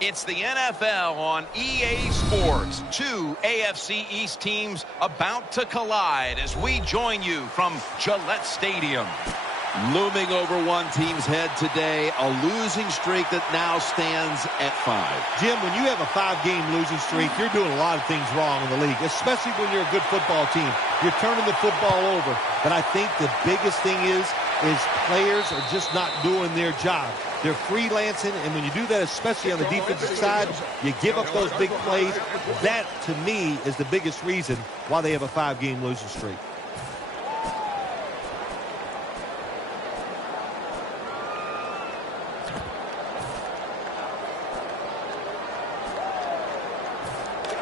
It's the NFL on EA Sports. Two AFC East teams about to collide as we join you from Gillette Stadium. Looming over one team's head today, a losing streak that now stands at 5. Jim, when you have a 5-game losing streak, you're doing a lot of things wrong in the league, especially when you're a good football team. You're turning the football over. But I think the biggest thing is players are just not doing their job. They're freelancing, and when you do that, especially on the defensive side, you give up those big plays. That, to me, is the biggest reason why they have a 5-game losing streak.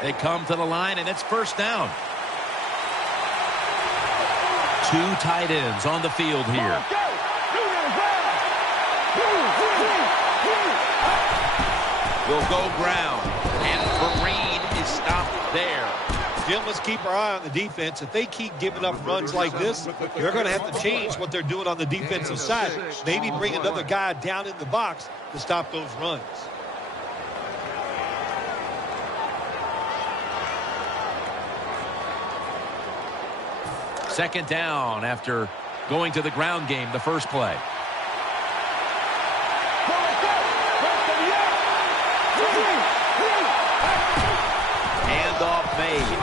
They come to the line, and it's first down. Two tight ends on the field here. Will go ground, and Vereen is stopped there. Jim, let's keep our eye on the defense. If they keep giving up runs like this, they're going to have to change what they're doing on the defensive side. Maybe bring another guy down in the box to stop those runs. Second down after going to the ground game the first play. Handoff made.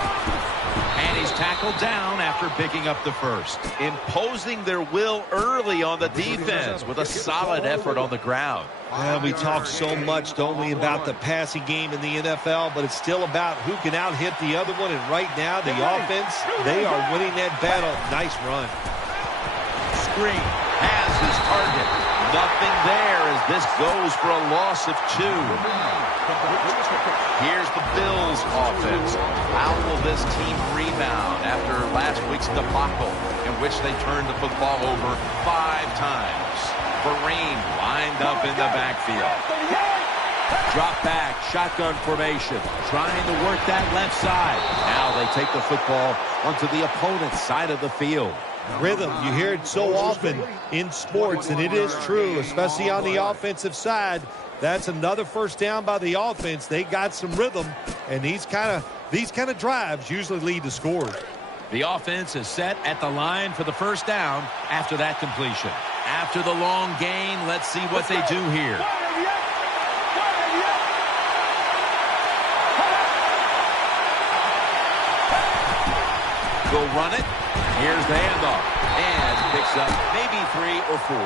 And he's tackled down after picking up the first. Imposing their will early on the defense with a solid effort on the ground. Well, we talk so much, don't we, about the passing game in the NFL, but it's still about who can out-hit the other one, and right now, the offense, they are winning that battle. Nice run. Screen has his target. Nothing there as this goes for a loss of 2. Here's the Bills offense. How will this team rebound after last week's debacle in which they turned the football over 5 times? Vereen lined up in the backfield. Drop back, shotgun formation, trying to work that left side. Now they take the football onto the opponent's side of the field. Rhythm, you hear it so often in sports, and it is true, especially on the offensive side. That's another first down by the offense. They got some rhythm, and these kind of drives usually lead to scores. The offense is set at the line for the first down after that completion. After the long gain, let's see what they do here. Go run it. Here's the handoff. And picks up maybe 3 or 4.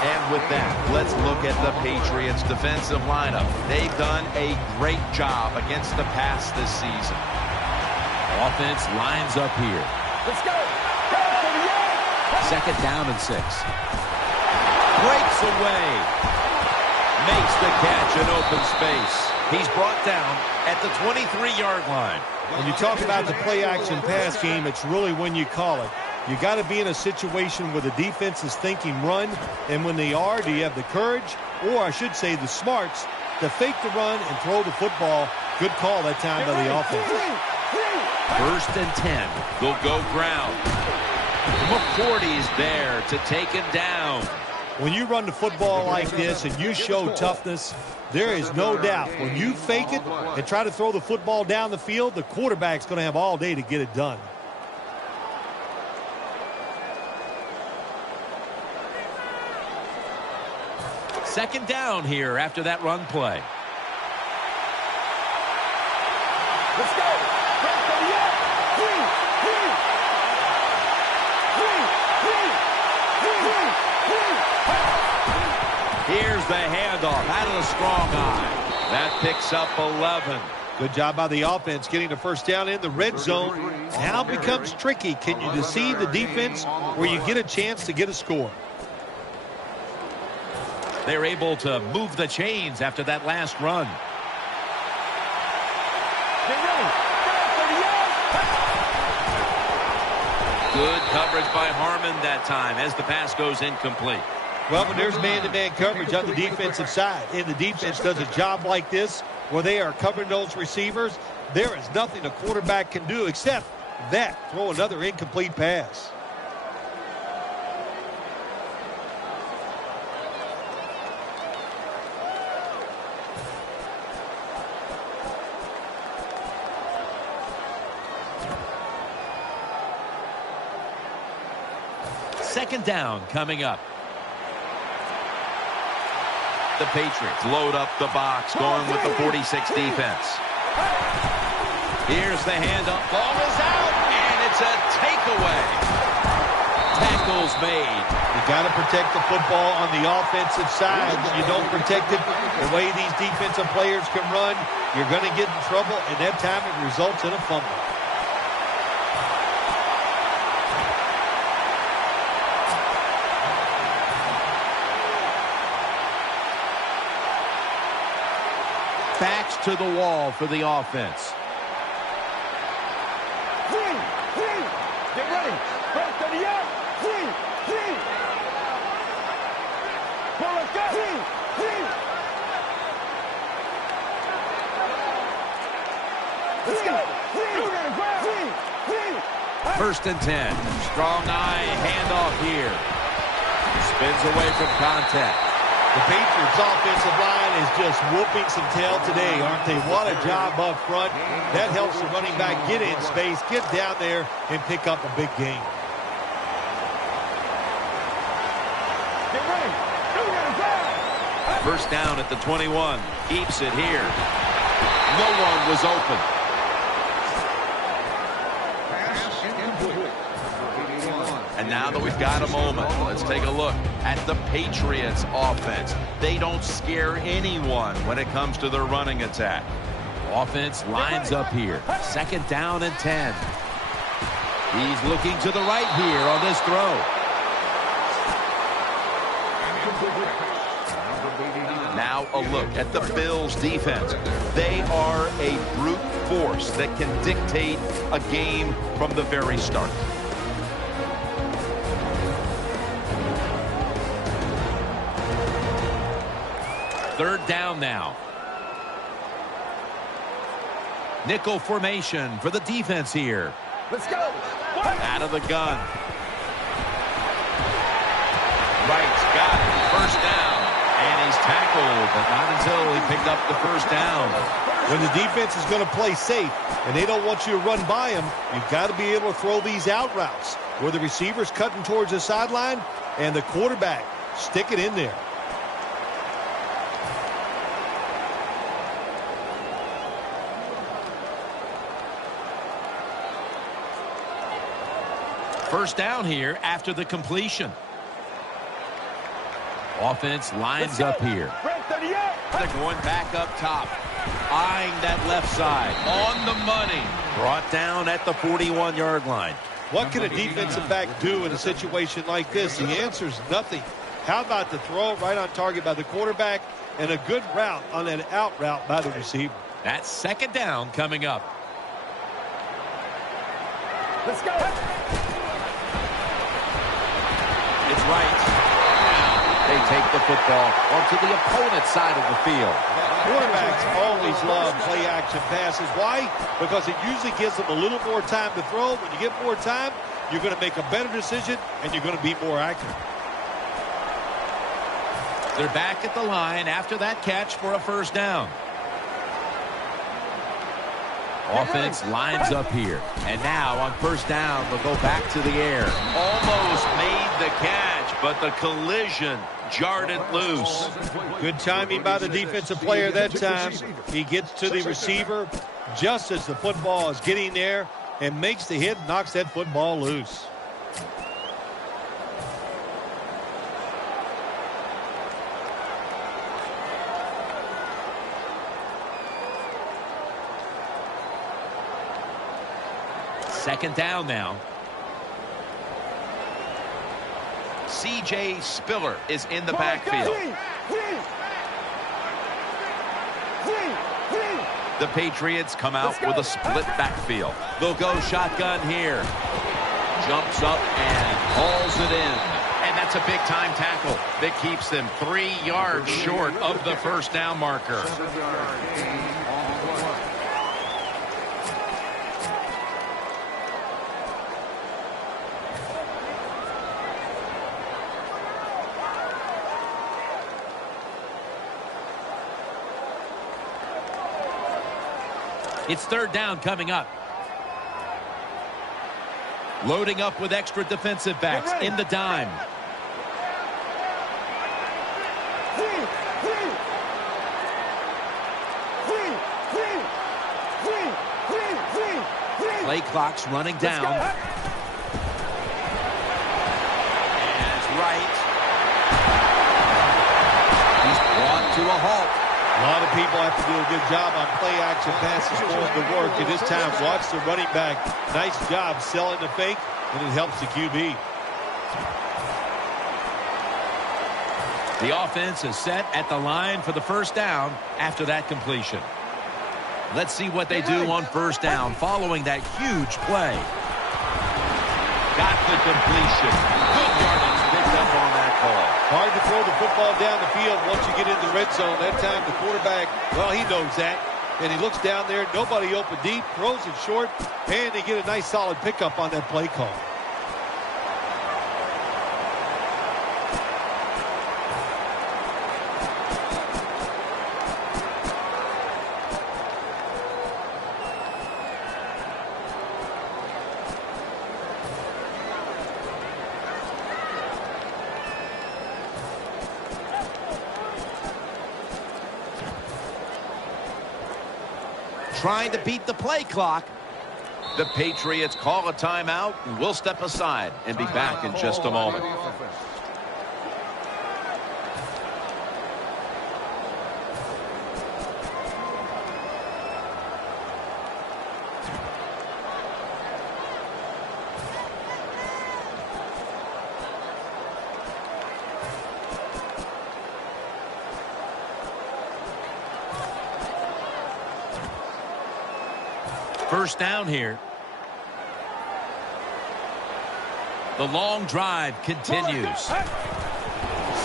And with that, let's look at the Patriots' defensive lineup. They've done a great job against the pass this season. Offense lines up here. Let's go. Second down and 6. Breaks away. Makes the catch in open space. He's brought down at the 23-yard line. When you talk about the play-action pass game, it's really when you call it. You got to be in a situation where the defense is thinking run, and when they are, do you have the courage, or I should say the smarts, to fake the run and throw the football? Good call that time by the offense. First and 10. They'll go ground. McCourty's there to take him down. When you run the football like this and you show toughness, there is no doubt when you fake it and try to throw the football down the field, the quarterback's going to have all day to get it done. Second down here after that run play. Let's go. Here's the handoff out of the strong eye. That picks up 11. Good job by the offense getting the first down in the red zone. Now it becomes tricky. Can you deceive the defense where you get a chance to get a score? They're able to move the chains after that last run. Good coverage by Harmon that time as the pass goes incomplete. Well, when there's man-to-man coverage on the defensive side, and the defense does a job like this where they are covering those receivers, there is nothing a quarterback can do except that, throw another incomplete pass. Second down coming up. The Patriots Load up the box, going with the 46 defense. Here's the handoff. Ball is out, and it's a takeaway. tackles made. You got to protect the football on the offensive side. When you don't protect it, the way these defensive players can run, you're going to get in trouble, and that time it results in a fumble. Backs to the wall for the offense. Get ready. First 30 yards. Pull us go. Let's go. First and 10. Strong eye handoff here. Spins away from contact. The Patriots offensive line is just whooping some tail today, aren't they? What a job up front. That helps the running back get in space, get down there, and pick up a big gain. Get ready. First down at the 21. Keeps it here. No one was open. And now that we've got a moment, let's take a look at the Patriots offense. They don't scare anyone when it comes to their running attack. Offense lines up here. Second down and 10. He's looking to the right here on this throw. Now a look at the Bills defense. They are a brute force that can dictate a game from the very start. Third down now. Nickel formation for the defense here. Let's go. Out of the gun. Wright's got it. First down. And he's tackled, but not until he picked up the first down. When the defense is going to play safe and they don't want you to run by them, you've got to be able to throw these out routes where the receiver's cutting towards the sideline and the quarterback stick it in there. First down here after the completion. Offense lines up here. They're going back up top. Eyeing that left side. On the money. Brought down at the 41-yard line. What can a defensive back do in a situation like this? The answer is nothing. How about the throw right on target by the quarterback and a good route on an out route by the receiver? That's second down coming up. Let's go. It's right. They take the football onto the opponent's side of the field. Quarterbacks always love play-action passes. Why? Because it usually gives them a little more time to throw. When you get more time, you're going to make a better decision, and you're going to be more accurate. They're back at the line after that catch for a first down. Offense lines up here. And now on first down, they'll go back to the air. Almost made the catch, but the collision jarred it loose. Good timing by the defensive player that time. He gets to the receiver just as the football is getting there and makes the hit, knocks that football loose. Second down now. C.J. Spiller is in the backfield. The Patriots come out with a split backfield. They'll go shotgun here. Jumps up and hauls it in. And that's a big-time tackle that keeps them 3 yards short of the first down marker. It's third down coming up. Loading up with extra defensive backs in the dime. Play clock's running down. And it's right. He's brought to a halt. A lot of people have to do a good job on play action passes for him to work. And this time, watch the running back. Nice job selling the fake, and it helps the QB. The offense is set at the line for the first down after that completion. Let's see what they do on first down following that huge play. Got the completion. Good yardage picked up on that call. Hard to throw the football down the field once you get into the red zone. That time the quarterback, well, he knows that. And he looks down there, nobody open deep, throws it short, and they get a nice solid pickup on that play call. Trying to beat the play clock. The Patriots call a timeout, and we'll step aside and be back in just a moment. First down here. The long drive continues.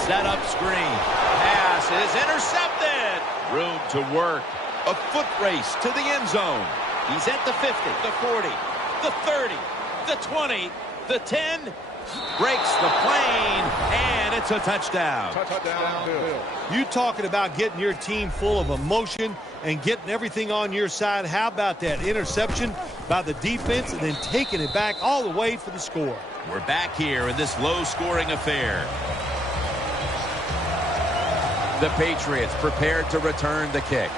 Set up screen. Pass is intercepted. Room to work. A foot race to the end zone. He's at the 50, the 40, the 30, the 20, the 10. Breaks the plane, and it's a touchdown. Touchdown, Bill. You talking about getting your team full of emotion and getting everything on your side. How about that interception by the defense and then taking it back all the way for the score? We're back here in this low-scoring affair. The Patriots prepared to return the kick.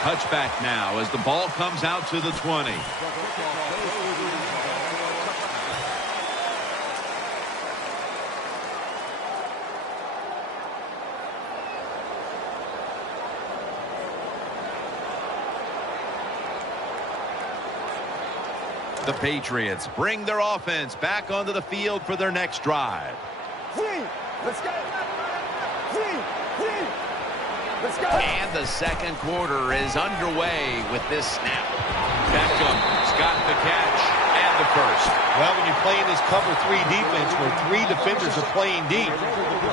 Touchback now as the ball comes out to the 20. The Patriots bring their offense back onto the field for their next drive. Let's go. Let's go. And the second quarter is underway with this snap. Beckham's got the catch and the first. Well, when you play in this cover 3 defense where 3 defenders are playing deep,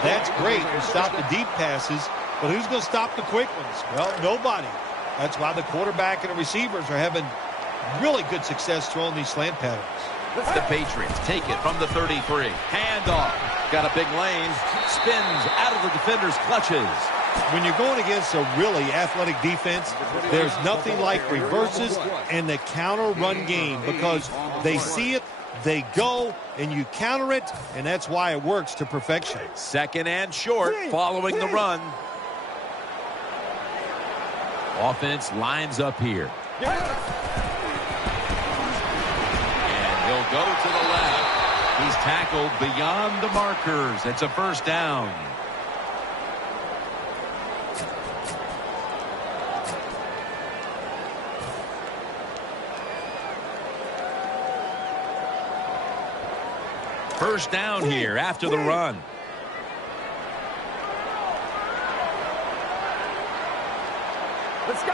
that's great. You stop the deep passes, but who's going to stop the quick ones? Well, nobody. That's why the quarterback and the receivers are having really good success throwing these slant patterns. The Patriots take it from the 33. Handoff. Got a big lane. Spins out of the defender's clutches. When you're going against a really athletic defense, there's nothing like reverses and the counter run game because they see it, they go, and you counter it, and that's why it works to perfection. Second and short following the run. Offense lines up here. And he'll go to the left. He's tackled beyond the markers. It's a first down. First down here after the run. Let's go.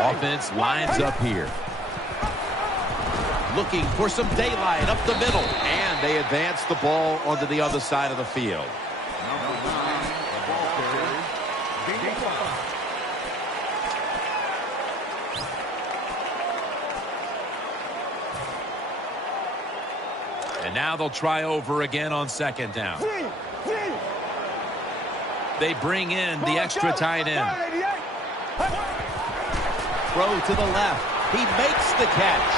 Offense lines up here. Looking for some daylight up the middle. And they advance the ball onto the other side of the field. And now they'll try over again on second down. They bring in the extra tight end. Throw to the left. He makes the catch.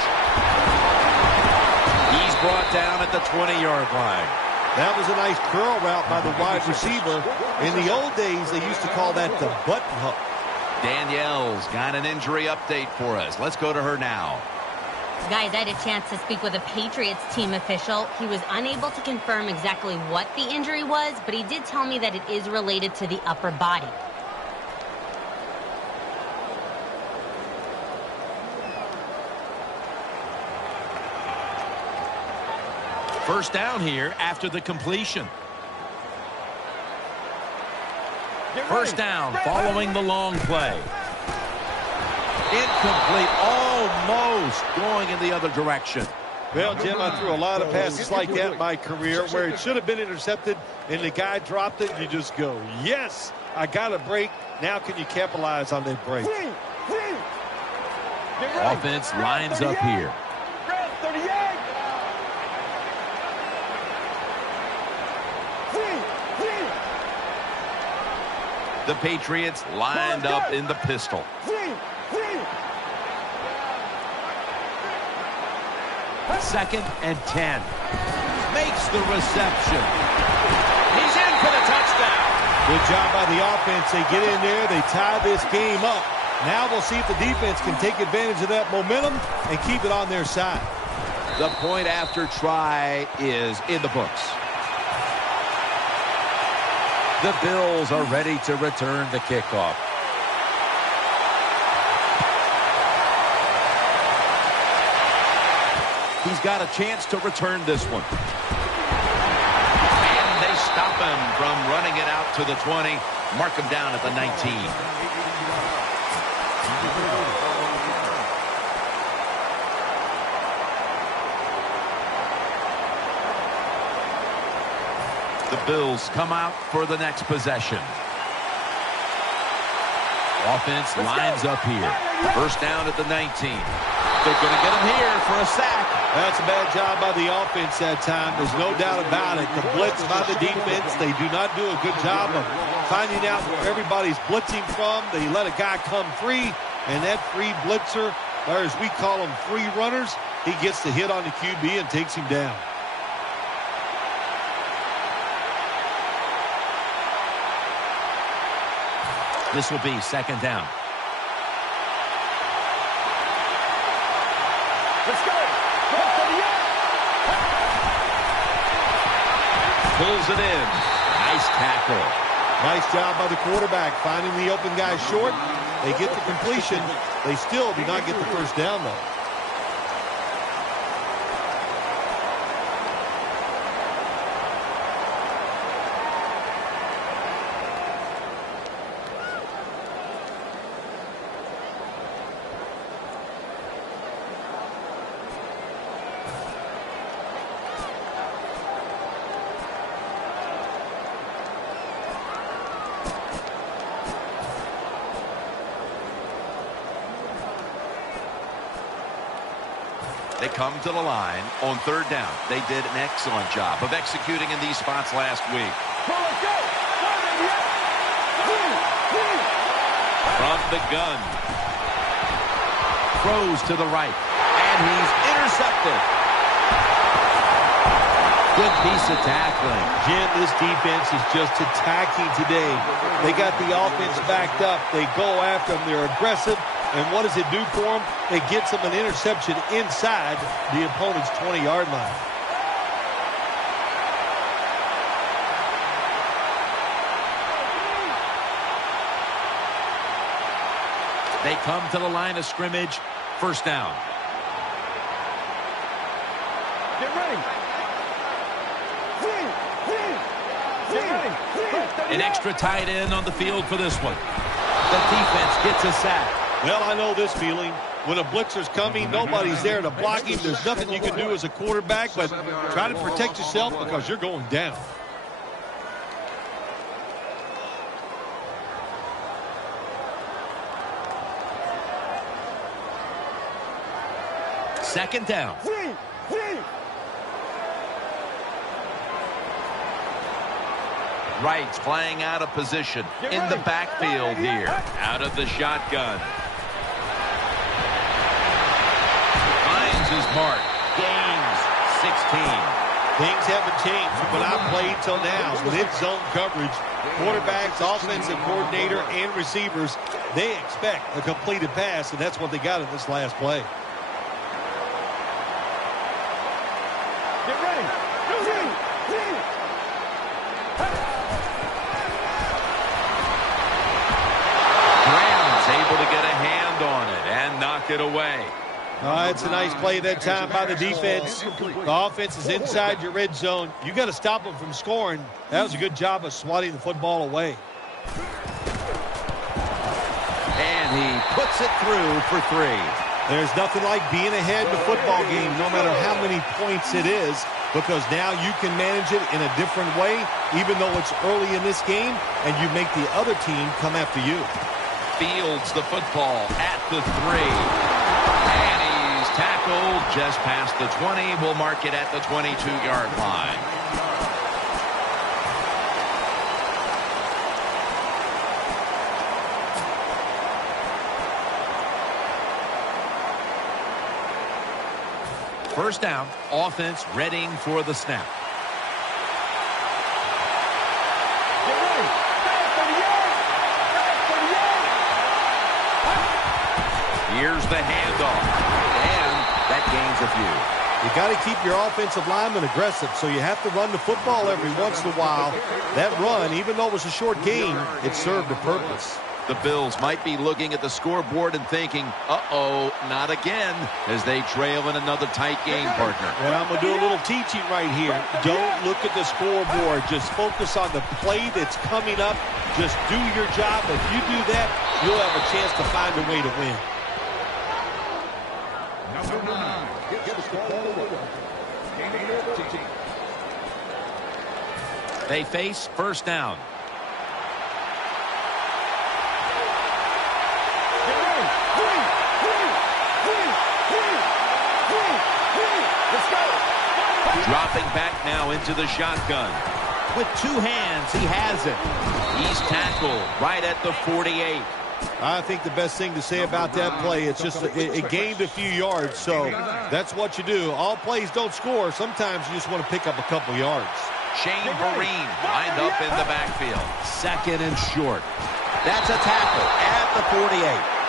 He's brought down at the 20-yard line. That was a nice curl route by the wide receiver. In the old days, they used to call that the button hook. Danielle's got an injury update for us. Let's go to her now. Guys, I had a chance to speak with a Patriots team official. He was unable to confirm exactly what the injury was, but he did tell me that it is related to the upper body. First down here after the completion. First down following the long play. Incomplete, almost going in the other direction. Well, Jim, I threw a lot of passes like that in my career where it should have been intercepted and the guy dropped it. You just go, yes, I got a break. Now can you capitalize on that break? Offense lines up here. The Patriots lined up in the pistol. Second and 10. Makes the reception. He's in for the touchdown. Good job by the offense. They get in there. They tie this game up. Now we'll see if the defense can take advantage of that momentum and keep it on their side. The point after try is in the books. The Bills are ready to return the kickoff. He's got a chance to return this one. And they stop him from running it out to the 20. Mark him down at the 19. The Bills come out for the next possession. Offense lines up here. First down at the 19. They're going to get him here for a sack. That's a bad job by the offense that time. There's no doubt about it. The blitz by the defense, they do not do a good job of finding out where everybody's blitzing from. They let a guy come free, and that free blitzer, or as we call them, free runners, he gets the hit on the QB and takes him down. This will be second down. Let's go. Pulls it in. Nice tackle. Nice job by the quarterback finding the open guy short. They get the completion. They still do not get the first down, though. They come to the line on third down. They did an excellent job of executing in these spots last week. From the gun. Throws to the right. And he's intercepted. Good piece of tackling. Jim, this defense is just attacking today. They got the offense backed up. They go after them. They're aggressive. And what does it do for them? It gets them an interception inside the opponent's 20-yard line. They come to the line of scrimmage. First down. Get ready. An extra tight end on the field for this one. The defense gets a sack. Well, I know this feeling. When a blitzer's coming, nobody's there to block him. There's nothing you can do as a quarterback, but try to protect yourself because you're going down. Second down. Wright's playing out of position in the backfield here. Out of the shotgun. Finds his mark. Gains 16. Things haven't changed from when I played till now. Within zone coverage, quarterbacks, offensive coordinator, and receivers, they expect a completed pass, and that's what they got in this last play. Get ready. Graham's able to get a hand on it and knock it away. It's a nice play that time by the defense. The offense is inside your red zone. You got to stop them from scoring. That was a good job of swatting the football away. And he puts it through for 3. There's nothing like being ahead in a football game, no matter how many points it is, because now you can manage it in a different way, even though it's early in this game, and you make the other team come after you. Fields the football at the 3. And he's tackled just past the 20. We'll mark it at the 22-yard line. First down, offense readying for the snap. Get ready. Here's the handoff, and that gains a few. You got to keep your offensive linemen aggressive, so you have to run the football every once in a while. That run, even though it was a short game, it served a purpose. The Bills might be looking at the scoreboard and thinking, uh-oh, not again, as they trail in another tight game, partner. Well, I'm going to do a little teaching right here. Don't look at the scoreboard. Just focus on the play that's coming up. Just do your job. If you do that, you'll have a chance to find a way to win. Number 9. Give us the ball away. They face first down. Dropping back now into the shotgun. With 2 hands, he has it. He's tackled right at the 48. I think the best thing to say about that play, it's just it gained a few yards, so that's what you do. All plays don't score. Sometimes you just want to pick up a couple yards. Shane Vereen lined up in the backfield. Second and short. That's a tackle at the 48.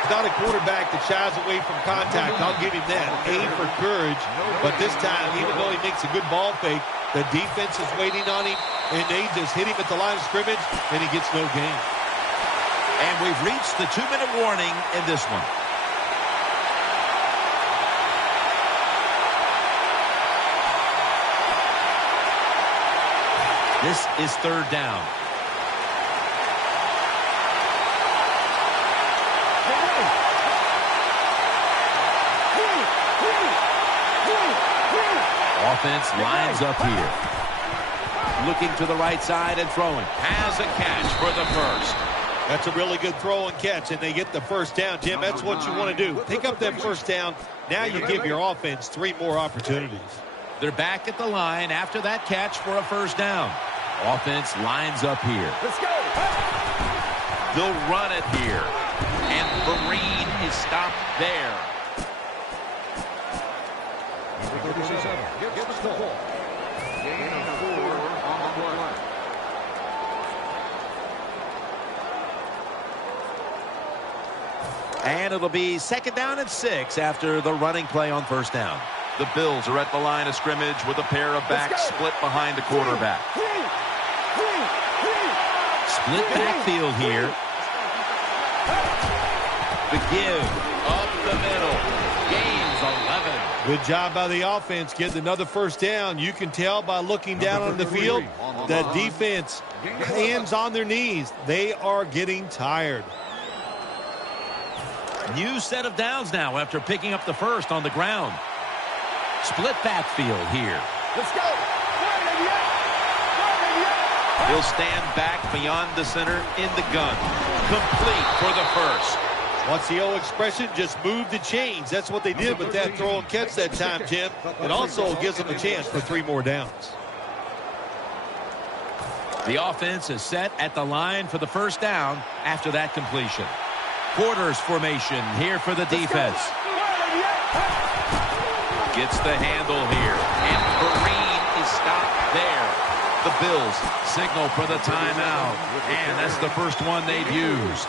He's not a quarterback that shies away from contact. I'll give him that. A for courage. But this time, even though he makes a good ball fake, the defense is waiting on him, and they just hit him at the line of scrimmage, and he gets no gain. And we've reached the 2-minute warning in this one. This is third down. Offense lines up here. Looking to the right side and throwing. Has a catch for the first. That's a really good throw and catch, and they get the first down, Jim. That's what you want to do. Pick up that first down. Now you give your offense 3 more opportunities. They're back at the line after that catch for a first down. Offense lines up here. Let's go. They'll run it here. And Vereen is stopped there. Give us the ball. Gain of 4 on the play. And it'll be second down and 6 after the running play on first down. The Bills are at the line of scrimmage with a pair of backs split behind the quarterback. Split backfield here. The give up the middle. Gains 11. Good job by the offense getting another first down. You can tell by looking down on the field that defense, hands on their knees. They are getting tired. New set of downs now after picking up the first on the ground. Split backfield here. Let's go. He'll stand back beyond the center in the gun. Complete for the first. What's the old expression? Just move the chains. That's what they did with that throw and catch that time, Jim. It also gives them a chance for 3 more downs. The offense is set at the line for the first down after that completion. Quarters formation here for the defense. Gets the handle here. And Vereen is stopped there. The Bills signal for the timeout. And that's the first one they've used.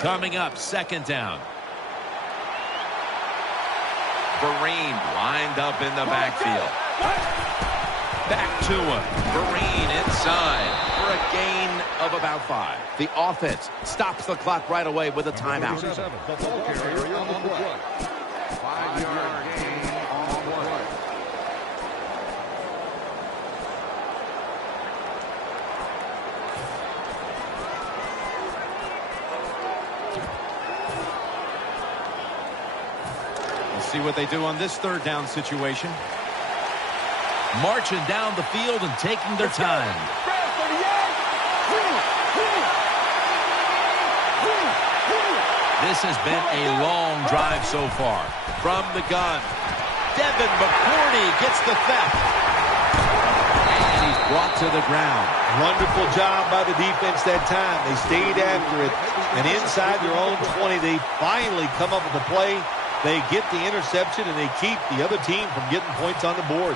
Coming up, second down. Vereen lined up in the backfield. Back to him. Vereen inside For a gain of about 5. The offense stops the clock right away with a timeout. 5-yard gain on the play. Let's see what they do on this third down situation. Marching down the field and taking their time. This has been a long drive so far. From the gun, Devin McCourty gets the theft. And he's brought to the ground. Wonderful job by the defense that time. They stayed after it. And inside their own 20, they finally come up with a play. They get the interception, and they keep the other team from getting points on the board.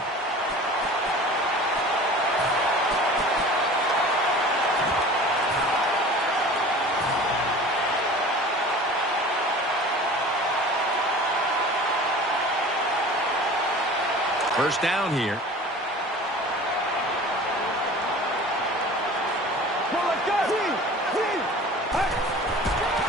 First down here.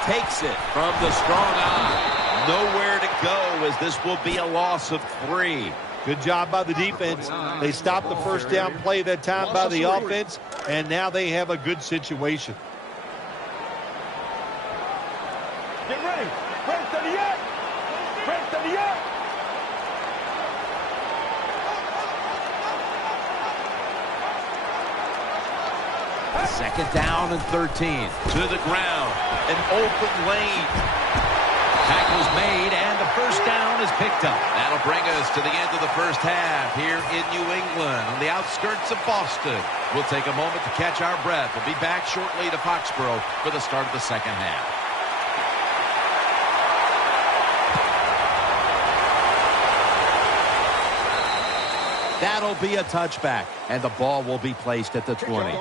Takes it from the strong eye. Nowhere to go as this will be a loss of 3. Good job by the defense. They stopped the first down play that time by the offense, and now they have a good situation. Get ready. Break to the up. Break to the up. Second down and 13. To the ground. An open lane. Tackle's made, and the first down is picked up. That'll bring us to the end of the first half here in New England on the outskirts of Boston. We'll take a moment to catch our breath. We'll be back shortly to Foxborough for the start of the second half. That'll be a touchback, and the ball will be placed at the 20.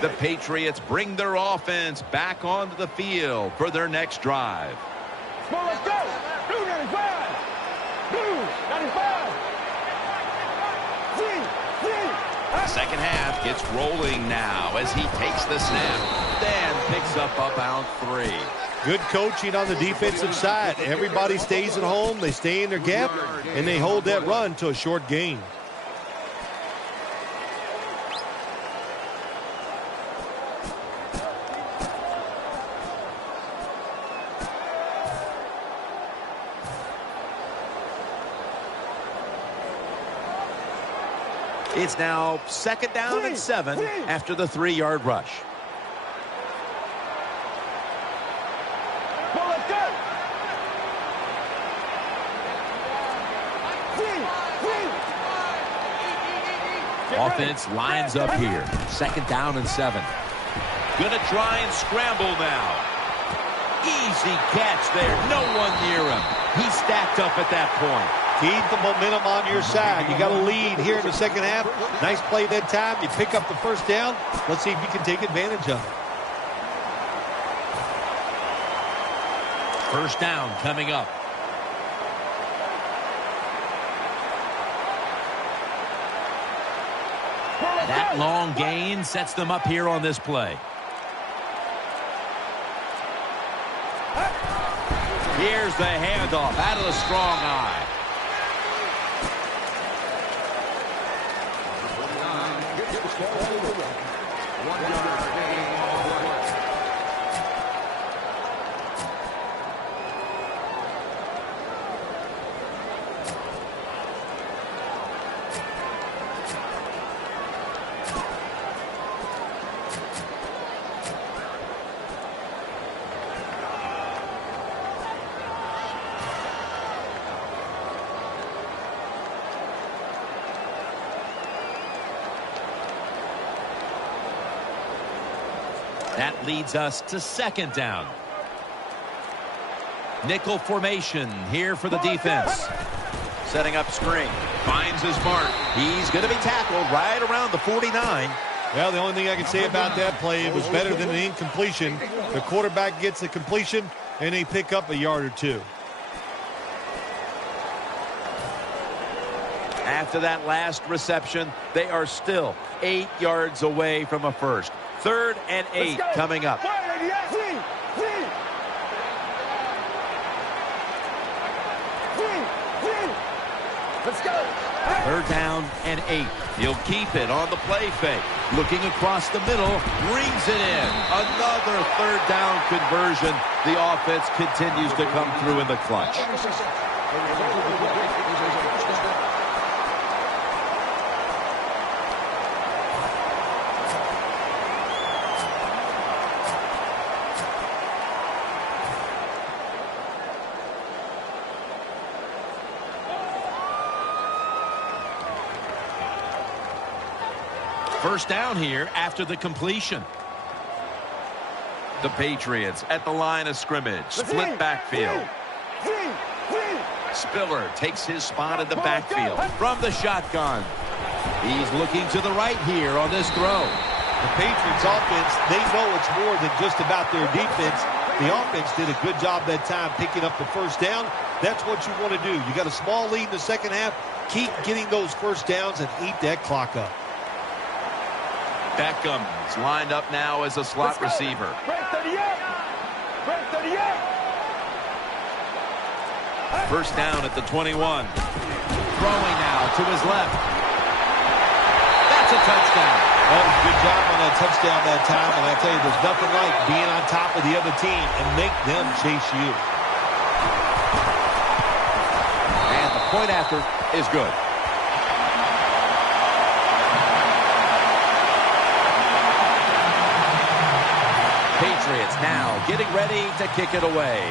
The Patriots bring their offense back onto the field for their next drive. Come on, let's go. Blue 95. Blue 95. Second half gets rolling now as he takes the snap, then picks up about 3. Good coaching on the defensive side. Everybody stays at home, they stay in their gap, and they hold that run to a short gain. It's now second down and 7 after the 3-yard rush. Well, let's go. Offense lines up here. Second down and 7. Gonna try and scramble now. Easy catch there. No one near him. He's stacked up at that point. Keep the momentum on your side. You got a lead here in the second half. Nice play that time. You pick up the first down. Let's see if you can take advantage of it. First down coming up. That long gain sets them up here on this play. Here's the handoff out of the strong eye. That leads us to second down. Nickel formation here for the defense. Setting up screen. Finds his mark. He's going to be tackled right around the 49. Well, the only thing I can say about that play, it was better than an incompletion. The quarterback gets the completion, and they pick up a yard or two. After that last reception, they are still 8 yards away from a first. 3rd and 8 coming up. Let's go. 3rd down and 8. He'll keep it on the play fake. Looking across the middle, brings it in. Another 3rd down conversion. The offense continues to come through in the clutch. First down here after the completion. The Patriots at the line of scrimmage. Split backfield. Spiller takes his spot in the backfield from the shotgun. He's looking to the right here on this throw. The Patriots offense, they know it's more than just about their defense. The offense did a good job that time picking up the first down. That's what you want to do. You got a small lead in the second half. Keep getting those first downs and eat that clock up. Beckham's lined up now as a slot receiver. First down at the 21. Throwing now to his left. That's a touchdown. That was a good job on that touchdown that time. And I tell you, there's nothing like being on top of the other team and make them chase you. And the point after is good. Patriots now getting ready to kick it away.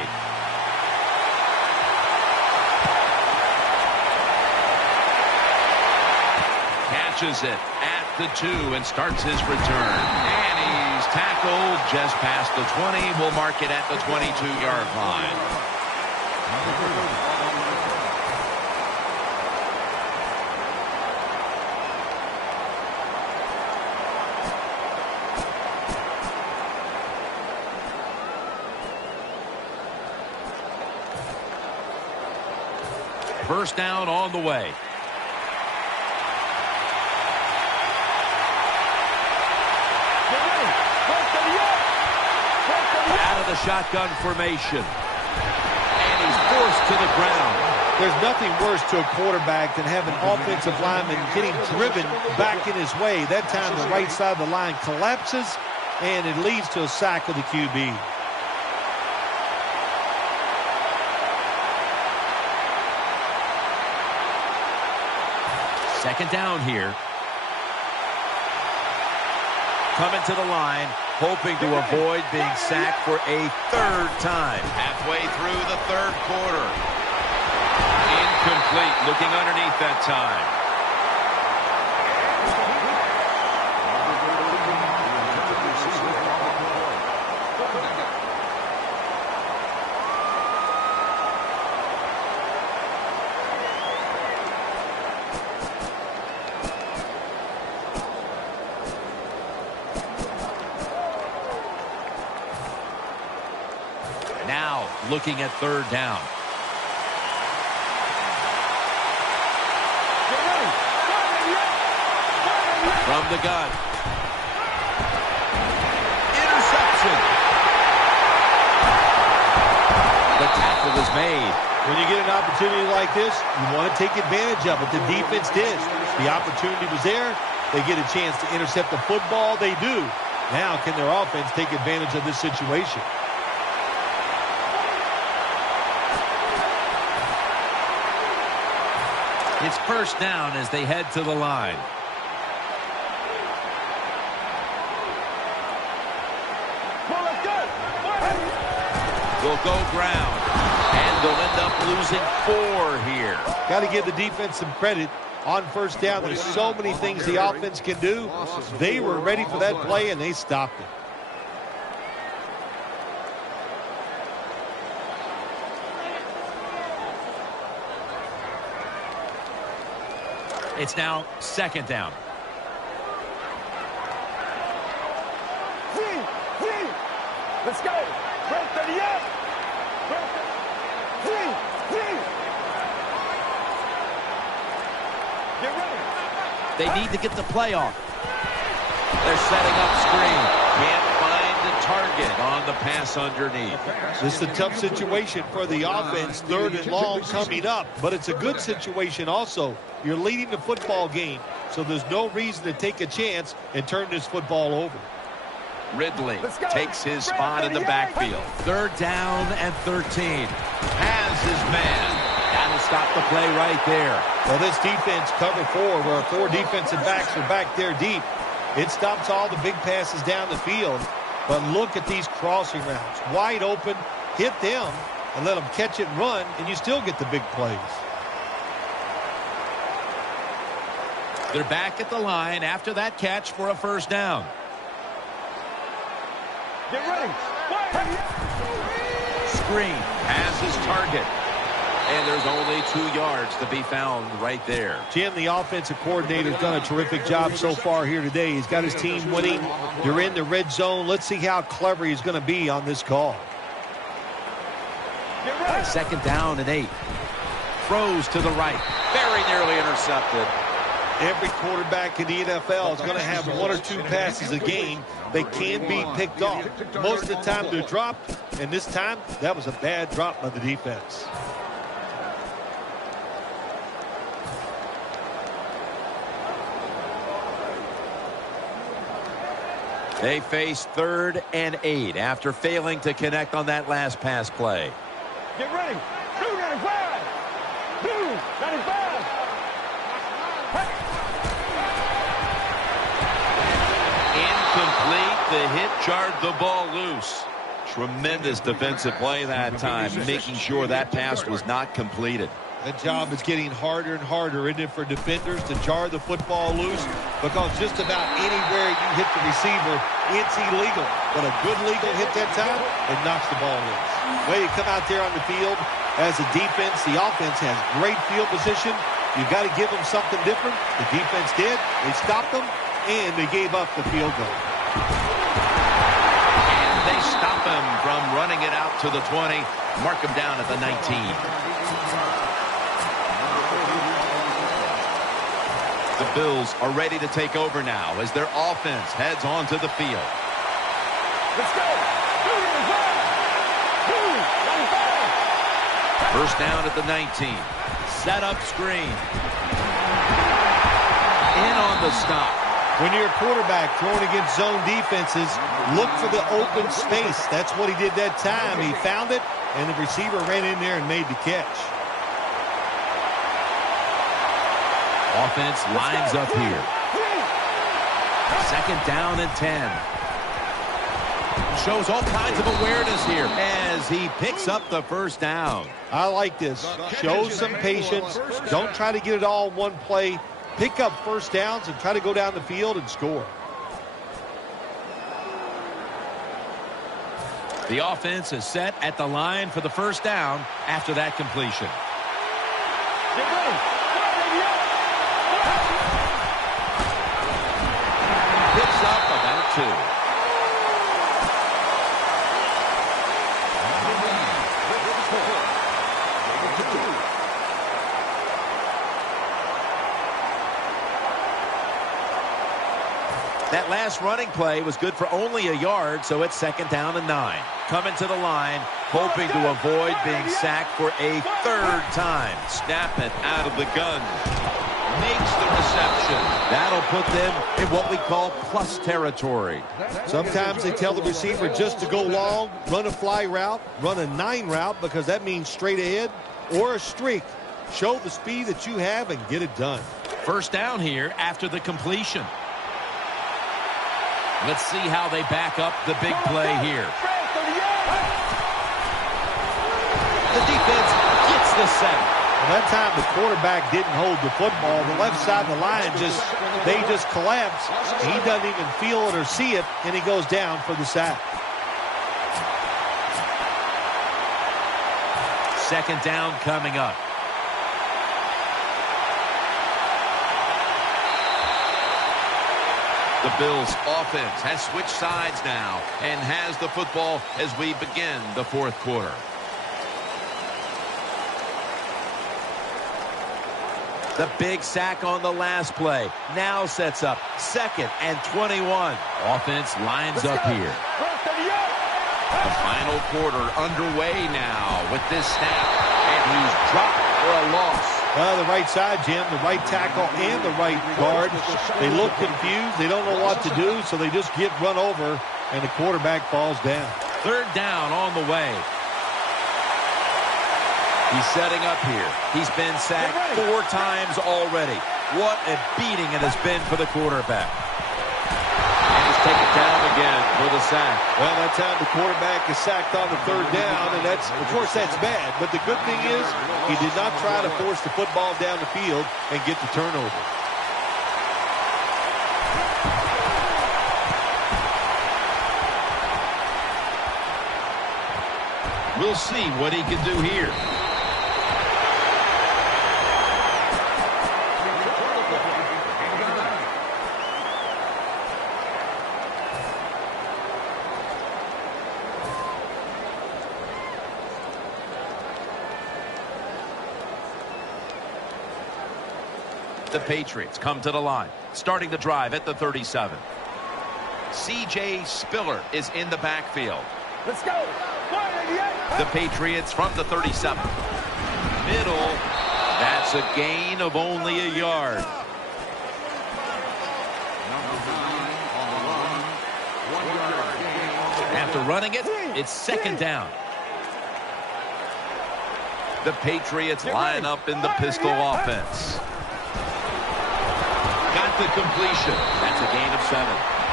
Catches it at the 2 and starts his return. And he's tackled just past the 20. We'll mark it at the 22-yard line. First down on the way. Out of the shotgun formation. And he's forced to the ground. There's nothing worse to a quarterback than having offensive linemen getting driven back in his way. That time the right side of the line collapses, and it leads to a sack of the QB. Second down here. Coming to the line, hoping to avoid being sacked for a 3rd time. Halfway through the 3rd quarter. Incomplete. Looking underneath that time. Now looking at 3rd down. From the gun. Interception. The tackle is made. When you get an opportunity like this, you want to take advantage of it. The defense did. The opportunity was there. They get a chance to intercept the football. They do. Now can their offense take advantage of this situation? It's first down as they head to the line. Will go ground. And they'll end up losing 4 here. Got to give the defense some credit. On first down, there's so many things the offense can do. They were ready for that play, and they stopped it. It's now second down. Let's go. Break 38. Get ready. They need to get the play off. They're setting up screen. Can't find the target on the pass underneath. This is a tough situation for the offense. 3rd and long coming up. But it's a good situation also. You're leading the football game, so there's no reason to take a chance and turn this football over. Ridley takes his spot in the backfield. 3rd down and 13. Has his man. That'll stop the play right there. Well, this defense, cover 4, where 4 defensive backs are back there deep. It stops all the big passes down the field. But look at these crossing routes. Wide open, hit them, and let them catch it and run, and you still get the big plays. They're back at the line after that catch for a first down. Get ready. Screen has his target. And there's only 2 yards to be found right there. Jim, the offensive coordinator, has done a terrific job so far here today. He's got his team winning. They're in the red zone. Let's see how clever he's going to be on this call. Second down and 8. Throws to the right. Very nearly intercepted. Every quarterback in the NFL is going to have 1 or 2 passes a game. They can be picked off. Most of the time they're dropped, and this time that was a bad drop by the defense. They face 3rd and 8 after failing to connect on that last pass play. Get ready. Blue 95. Blue 95. Incomplete. The hit jarred the ball loose. Tremendous defensive play that time, making sure that pass was not completed. That job is getting harder and harder, isn't it, for defenders to jar the football loose? Because just about anywhere you hit the receiver, it's illegal. But a good legal hit that time, it knocks the ball loose. Way to come out there on the field as a defense. The offense has great field position. You've got to give them something different. The defense did. They stopped them, and they gave up the field goal. And they stop him from running it out to the 20. Mark him down at the 19. The Bills are ready to take over now as their offense heads onto the field. Let's go. First down at the 19. Set up screen. In on the stop. When you're a quarterback throwing against zone defenses, look for the open space. That's what he did that time. He found it, and the receiver ran in there and made the catch. Offense lines up here. Second down and 10. Shows all kinds of awareness here as he picks up the first down. I like this. Show some patience. Don't try to get it all in one play. Pick up first downs and try to go down the field and score. The offense is set at the line for the first down after that completion. Get ready. Picks up about 2. That last running play was good for only a yard, so it's second down and 9. Coming to the line, hoping to avoid being sacked for a 3rd time. Snap it out of the gun. Makes the reception. That'll put them in what we call plus territory. Sometimes they tell the receiver just to go long, run a fly route, run a 9 route, because that means straight ahead, or a streak. Show the speed that you have and get it done. First down here after the completion. Let's see how they back up the big play here. The defense gets the sack. Well, that time the quarterback didn't hold the football. The left side of the line just collapse. He doesn't even feel it or see it, and he goes down for the sack. Second down coming up. The Bills offense has switched sides now and has the football as we begin the fourth quarter. The big sack on the last play now sets up 2nd and 21. Offense lines up here. The final quarter underway now with this snap, and he's dropped for a loss. Well, the right side, Jim, the right tackle and the right guard, they look confused. They don't know what to do, so they just get run over, and the quarterback falls down. Third down on the way. He's setting up here. He's been sacked 4 times already. What a beating it has been for the quarterback. And he's taken down again for the sack. Well, that time the quarterback is sacked on the third down, and that's, of course, that's bad. But the good thing is he did not try to force the football down the field and get the turnover. We'll see what he can do here. The Patriots come to the line, starting the drive at the 37. C.J. Spiller is in the backfield. Let's go. The Patriots from the 37. Middle. That's a gain of only a yard. After running it, it's 2nd down. The Patriots line up in the pistol offense. Got the completion. That's a gain of 7.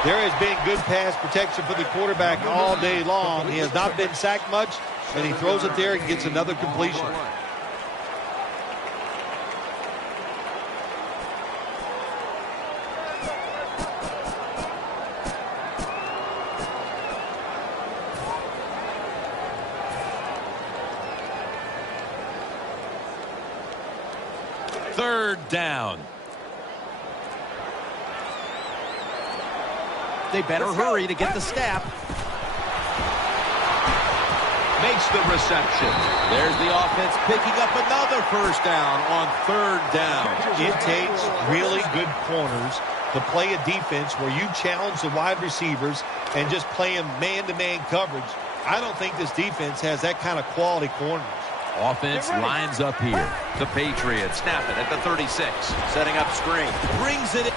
There has been good pass protection for the quarterback all day long. He has not been sacked much, and he throws it there and gets another completion. Third down. They better hurry to get the snap. Makes the reception. There's the offense picking up another first down on 3rd down. It takes really good corners to play a defense where you challenge the wide receivers and just play them man-to-man coverage. I don't think this defense has that kind of quality corners. Offense lines up here. The Patriots snap it at the 36. Setting up screen. Brings it in.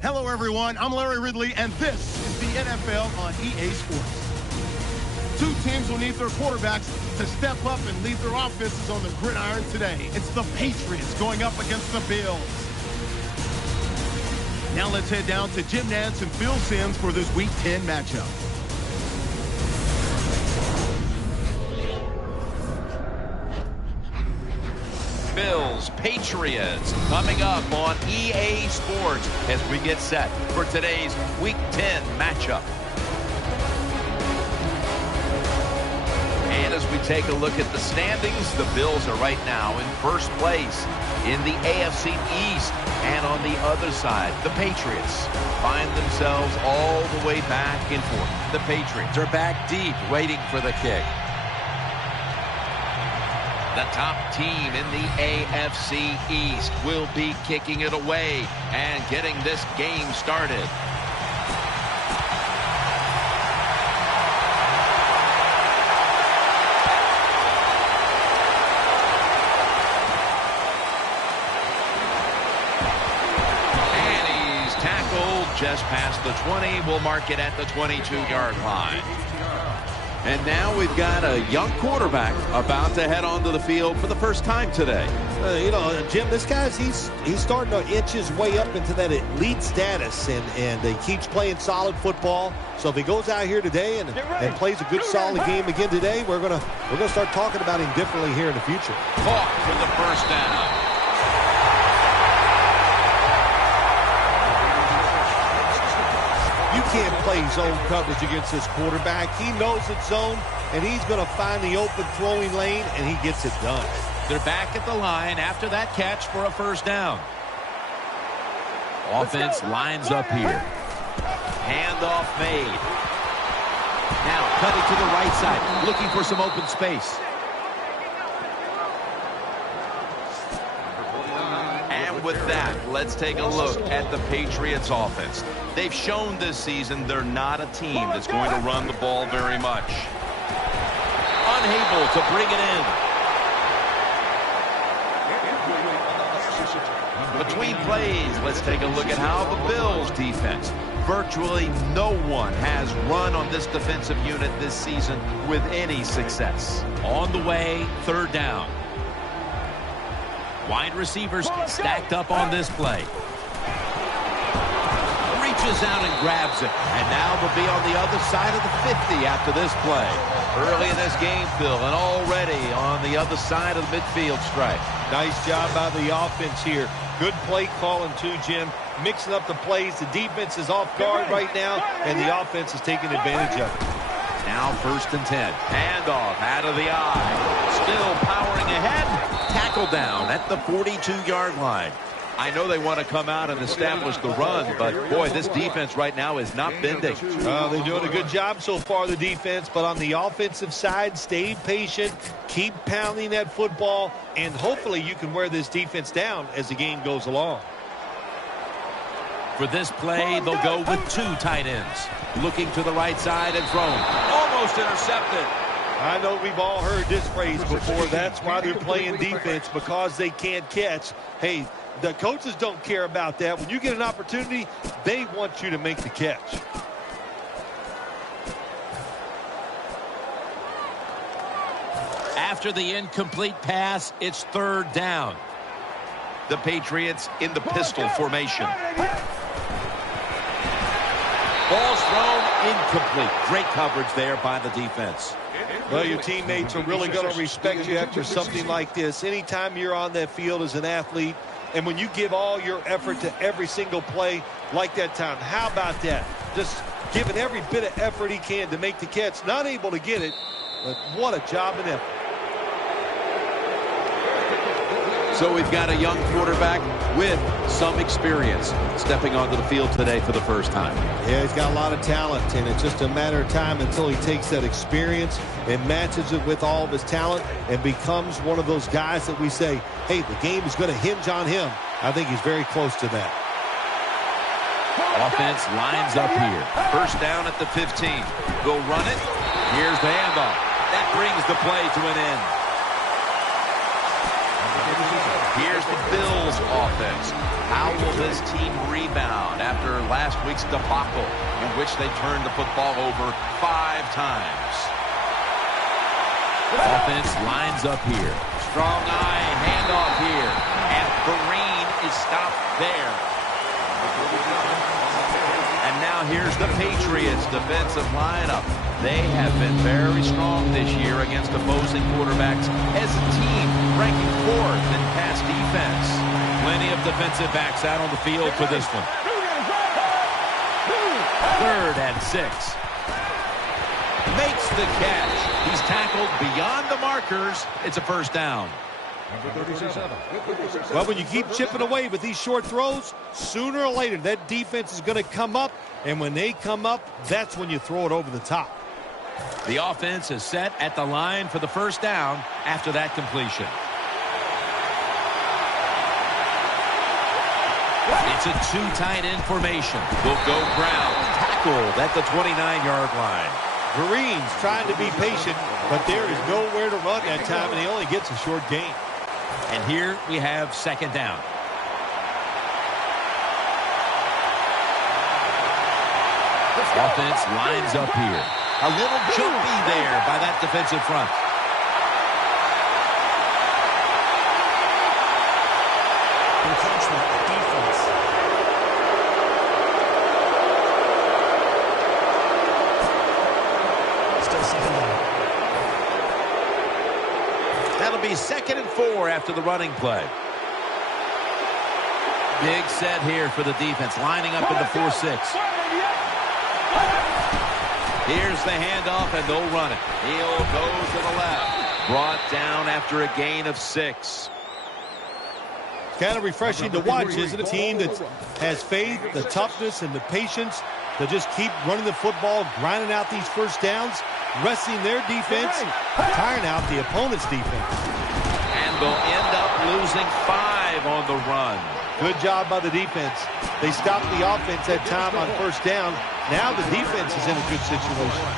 Hello, everyone. I'm Larry Ridley, and this is the NFL on EA Sports. Two teams will need their quarterbacks to step up and lead their offenses on the gridiron today. It's the Patriots going up against the Bills. Now let's head down to Jim Nantz and Phil Simms for this Week 10 matchup. Bills, Patriots, coming up on EA Sports as we get set for today's Week 10 matchup. And as we take a look at the standings, the Bills are right now in first place in the AFC East. And on the other side, the Patriots find themselves all the way back in fourth. The Patriots are back deep, waiting for the kick. The top team in the AFC East will be kicking it away and getting this game started. And he's tackled just past the 20. We'll mark it at the 22-yard line. And now we've got a young quarterback about to head onto the field for the first time today. Jim, this guy's he's starting to inch his way up into that elite status, and he keeps playing solid football. So if he goes out here today and plays a good solid game again today, we're gonna start talking about him differently here in the future. Caught for the first down. You can't play zone coverage against this quarterback. He knows it's zone, and he's going to find the open throwing lane, and he gets it done. They're back at the line after that catch for a first down. Offense lines up here. Handoff made. Now cutting to the right side, looking for some open space. And with that, let's take a look at the Patriots offense. They've shown this season they're not a team that's going to run the ball very much. Unable to bring it in. Between plays, let's take a look at how the Bills defense. Virtually no one has run on this defensive unit this season with any success. On the way, third down. Wide receivers stacked up on this play. Reaches out and grabs it. And now they'll be on the other side of the 50 after this play. Early in this game, Phil, and already on the other side of the midfield stripe. Nice job by the offense here. Good play calling too, Jim. Mixing up the plays. The defense is off guard right now, and the offense is taking advantage of it. Now first and 10. Handoff out of the eye. Still powering ahead. Tackle down at the 42-yard line. I know they want to come out and establish the run, but boy, this defense right now is not bending. They're doing a good job so far, the defense, but on the offensive side, stay patient, keep pounding that football, and hopefully you can wear this defense down as the game goes along. For this play, they'll go with two tight ends. Looking to the right side and throwing. Almost intercepted. I know we've all heard this phrase before. That's why they're playing defense, because they can't catch. Hey, the coaches don't care about that. When you get an opportunity, they want you to make the catch. After the incomplete pass, it's third down. The Patriots in the pistol formation. Ball's thrown incomplete. Great coverage there by the defense. Well, your teammates are really going to respect you after something like this. Anytime you're on that field as an athlete, and when you give all your effort to every single play like that time, how about that? Just giving every bit of effort he can to make the catch. Not able to get it, but what a job and effort. So we've got a young quarterback with some experience stepping onto the field today for the first time. Yeah, he's got a lot of talent, and it's just a matter of time until he takes that experience and matches it with all of his talent and becomes one of those guys that we say, hey, the game is going to hinge on him. I think he's very close to that. Offense lines up here. First down at the 15. We'll run it. Here's the handoff. That brings the play to an end. Here's the Bills offense. How will this team rebound after last week's debacle in which they turned the football over 5 times? Offense lines up here. Strong eye, handoff here. And Vereen is stopped there. And now here's the Patriots defensive lineup. They have been very strong this year against opposing quarterbacks as a team, ranking 4th in pass defense. Plenty of defensive backs out on the field for this one. 3rd and 6. Makes the catch. He's tackled beyond the markers. It's a first down. Well, when you keep chipping away with these short throws, sooner or later that defense is going to come up, and when they come up, that's when you throw it over the top. The offense is set at the line for the first down after that completion. It's a 2 tight end formation. Will go ground. Tackled at the 29-yard line. Vereen's trying to be patient, but there is nowhere to run that time, and he only gets a short gain. And here we have 2nd down. Offense lines up here. A little jumpy there by that defensive front. Defense. Still 2nd down. That'll be 2nd and 4 after the running play. Big set here for the defense, lining up in the 4-6. Here's the handoff, and they'll run it. He'll go to the left. Brought down after a gain of 6. Kind of refreshing to watch, isn't it? A team that has faith, the toughness, and the patience to just keep running the football, grinding out these first downs, resting their defense, tiring out the opponent's defense. And they'll end up losing 5 on the run. Good job by the defense. They stopped the offense that time on first down. Now the defense is in a good situation.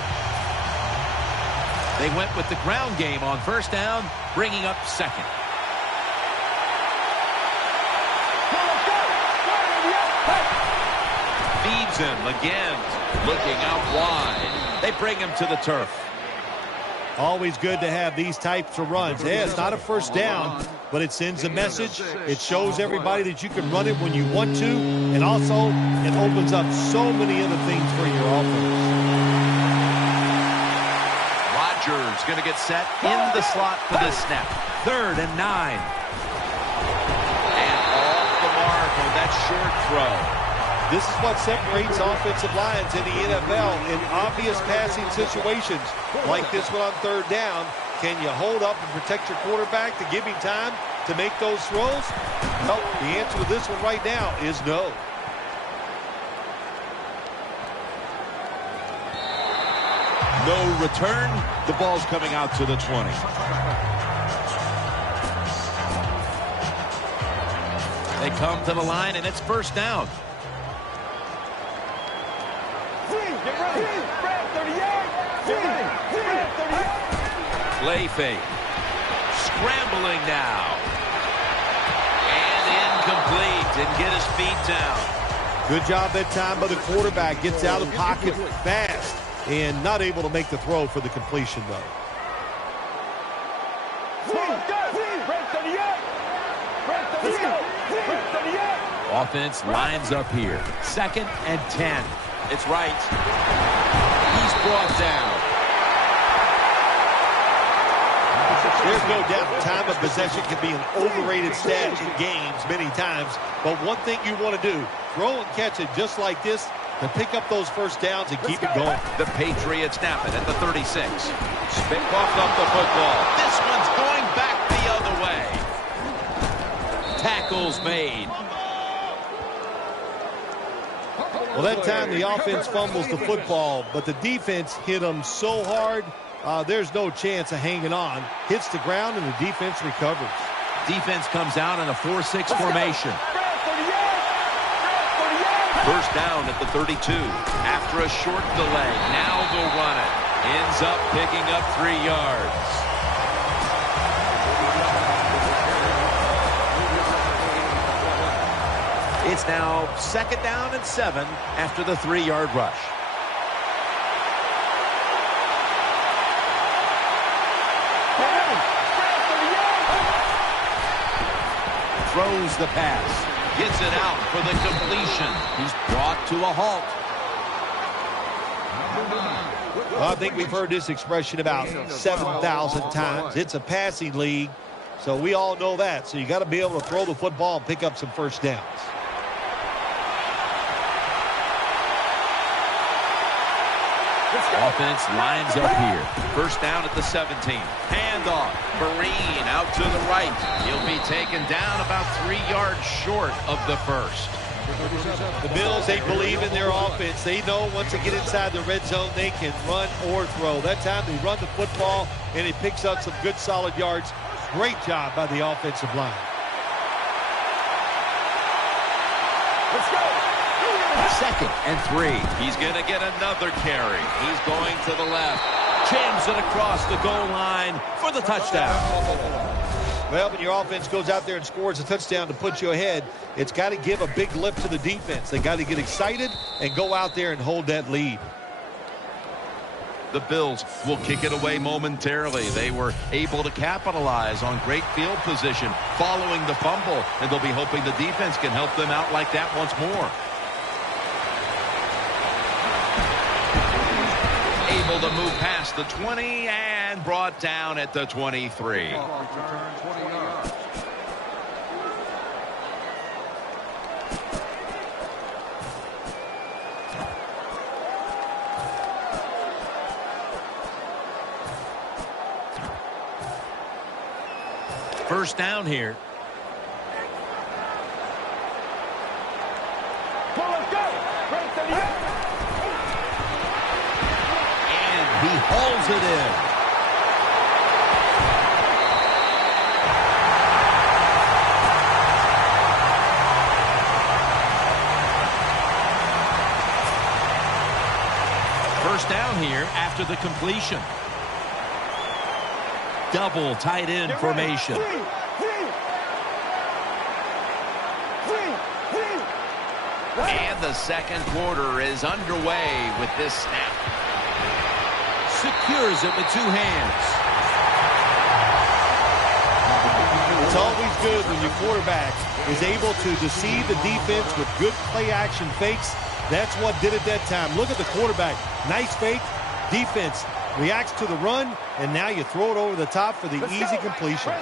They went with the ground game on first down, bringing up 2nd. Feeds him again, looking out wide. They bring him to the turf. Always good to have these types of runs. Yeah, it's not a first down, but it sends a message. It shows everybody that you can run it when you want to, and also it opens up so many other things for your offense. Rodgers going to get set in the slot for this snap. 3rd and 9. And off the mark on that short throw. This is what separates offensive lines in the NFL in obvious passing situations like this one on 3rd down. Can you hold up and protect your quarterback to give him time to make those throws? No, the answer to this one right now is no. No return. The ball's coming out to the 20. They come to the line, and it's first down. Play fake. Scrambling now. And incomplete. Didn't get his feet down. Good job that time by the quarterback. Gets out of the pocket fast and not able to make the throw for the completion, though. Offense lines up here. 2nd and 10. It's right. He's brought down. There's no doubt time of possession can be an overrated stat in games many times. But one thing you want to do, throw and catch it just like this to pick up those first downs and keep it going. The Patriots snap it at the 36. Spit coughed up the football. This one's going back the other way. Tackles made. Well, that time the offense fumbles the football, but the defense hit them so hard, there's no chance of hanging on. Hits the ground, and the defense recovers. Defense comes out in a 4-6 formation. First down at the 32. After a short delay, now they'll run it. Ends up picking up 3 yards. It's now 2nd down and 7 after the 3-yard rush. Throws the pass. Gets it out for the completion. He's brought to a halt. Well, I think we've heard this expression about 7,000 times. It's a passing league, so we all know that. So you got to be able to throw the football and pick up some first downs. Offense lines up here. 1st down at the 17. Handoff. Vereen out to the right. He'll be taken down about 3 yards short of the first. The Bills, they believe in their offense. They know once they get inside the red zone, they can run or throw. That time they run the football, and it picks up some good, solid yards. Great job by the offensive line. Let's go. 2nd and 3. He's going to get another carry. He's going to the left. Jams it across the goal line for the touchdown. Well, when your offense goes out there and scores a touchdown to put you ahead, it's got to give a big lift to the defense. They got to get excited and go out there and hold that lead. The Bills will kick it away momentarily. They were able to capitalize on great field position following the fumble, and they'll be hoping the defense can help them out like that once more. Able to move past the 20 and brought down at the 23. First down here. Well, let's go. Right to the end. He hauls it in. First down here after the completion. Double tight end formation. And the second quarter is underway with this snap. Secures it with 2 hands. It's always good when your quarterback is able to deceive the defense with good play-action fakes. That's what did it that time. Look at the quarterback. Nice fake. Defense reacts to the run, and now you throw it over the top for the easy completion.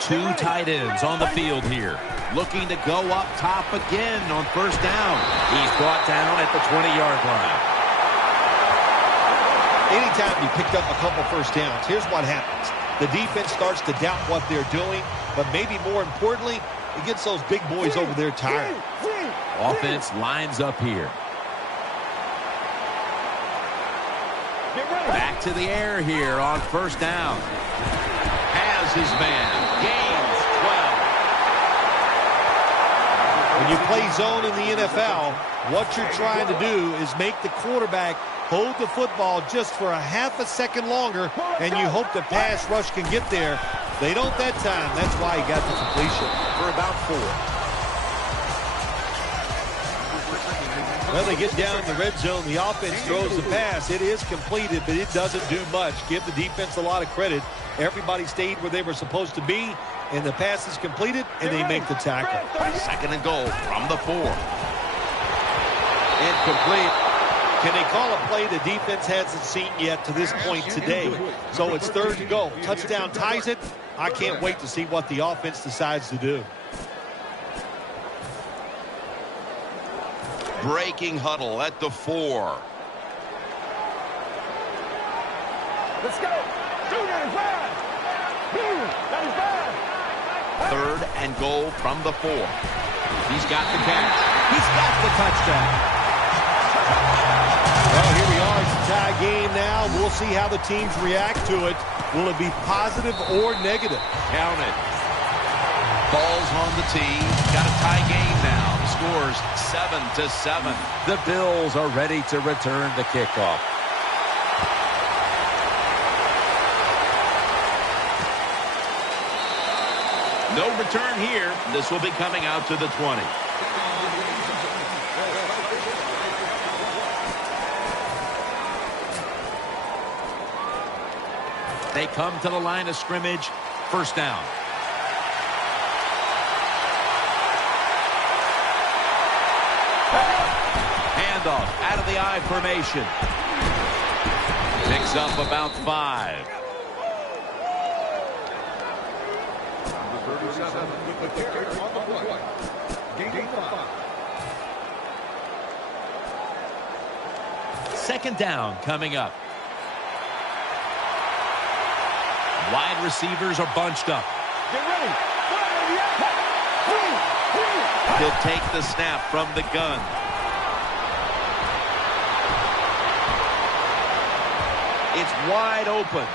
2 tight ends on the field here. Looking to go up top again on first down. He's brought down at the 20-yard line. Anytime you picked up a couple first downs, here's what happens. The defense starts to doubt what they're doing, but maybe more importantly, it gets those big boys over there tired. Offense lines up here. Back to the air here on first down. Has his man. Gains 12. When you play zone in the NFL, what you're trying to do is make the quarterback hold the football just for a half a second longer, and you hope the pass rush can get there. They don't that time. That's why he got the completion. For about 4. Well, they get down in the red zone. The offense throws the pass. It is completed, but it doesn't do much. Give the defense a lot of credit. Everybody stayed where they were supposed to be, and the pass is completed, and they make the tackle. 2nd and goal from the 4. Incomplete. Can they call a play the defense hasn't seen yet to this point today? So it's 3rd and goal. Touchdown ties it. I can't wait to see what the offense decides to do. Breaking huddle at the 4. Let's go. That is bad. That is bad. 3rd and goal from the 4. He's got the catch. He's got the touchdown. Well, here we are. It's a tie game now. We'll see how the teams react to it. Will it be positive or negative? Count it. Ball's on the tee. Got a tie game now. Scores 7-7. The Bills are ready to return the kickoff. No return here. This will be coming out to the 20. They come to the line of scrimmage. First down. Handoff out of the I formation. Picks up about 5. Second down coming up. Wide receivers are bunched up. Get ready. He'll take the snap from the gun. It's wide open.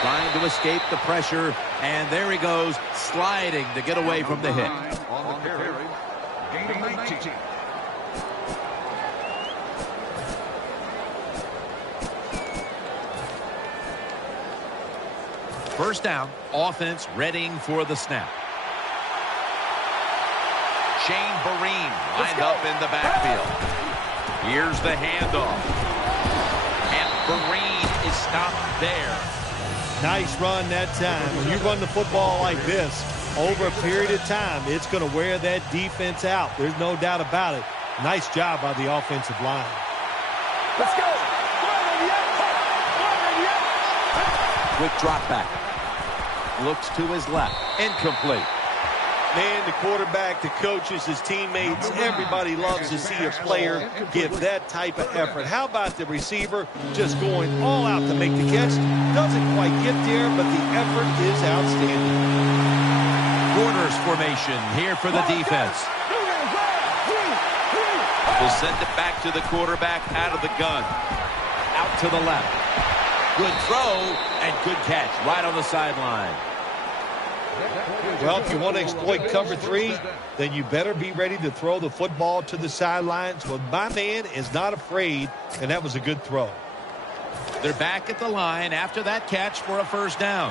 Trying to escape the pressure, and there he goes, sliding to get away from the hit. On the carry. Gain of 19. First down, offense readying for the snap. Shane Vereen lined up in the backfield. Here's the handoff. And Vereen is stopped there. Nice run that time. When you run the football like this, over a period of time, it's going to wear that defense out. There's no doubt about it. Nice job by the offensive line. Let's go. Quick drop back. Looks to his left. Incomplete. Man, the quarterback, the coaches, his teammates, everybody loves to see a player give that type of effort. How about the receiver just going all out to make the catch? Doesn't quite get there, but the effort is outstanding. Corners formation here for the defense. We'll send it back to the quarterback out of the gun. Out to the left. Good throw and good catch right on the sideline. Well, if you want to exploit cover 3, then you better be ready to throw the football to the sidelines. Well, my man is not afraid, and that was a good throw. They're back at the line after that catch for a first down.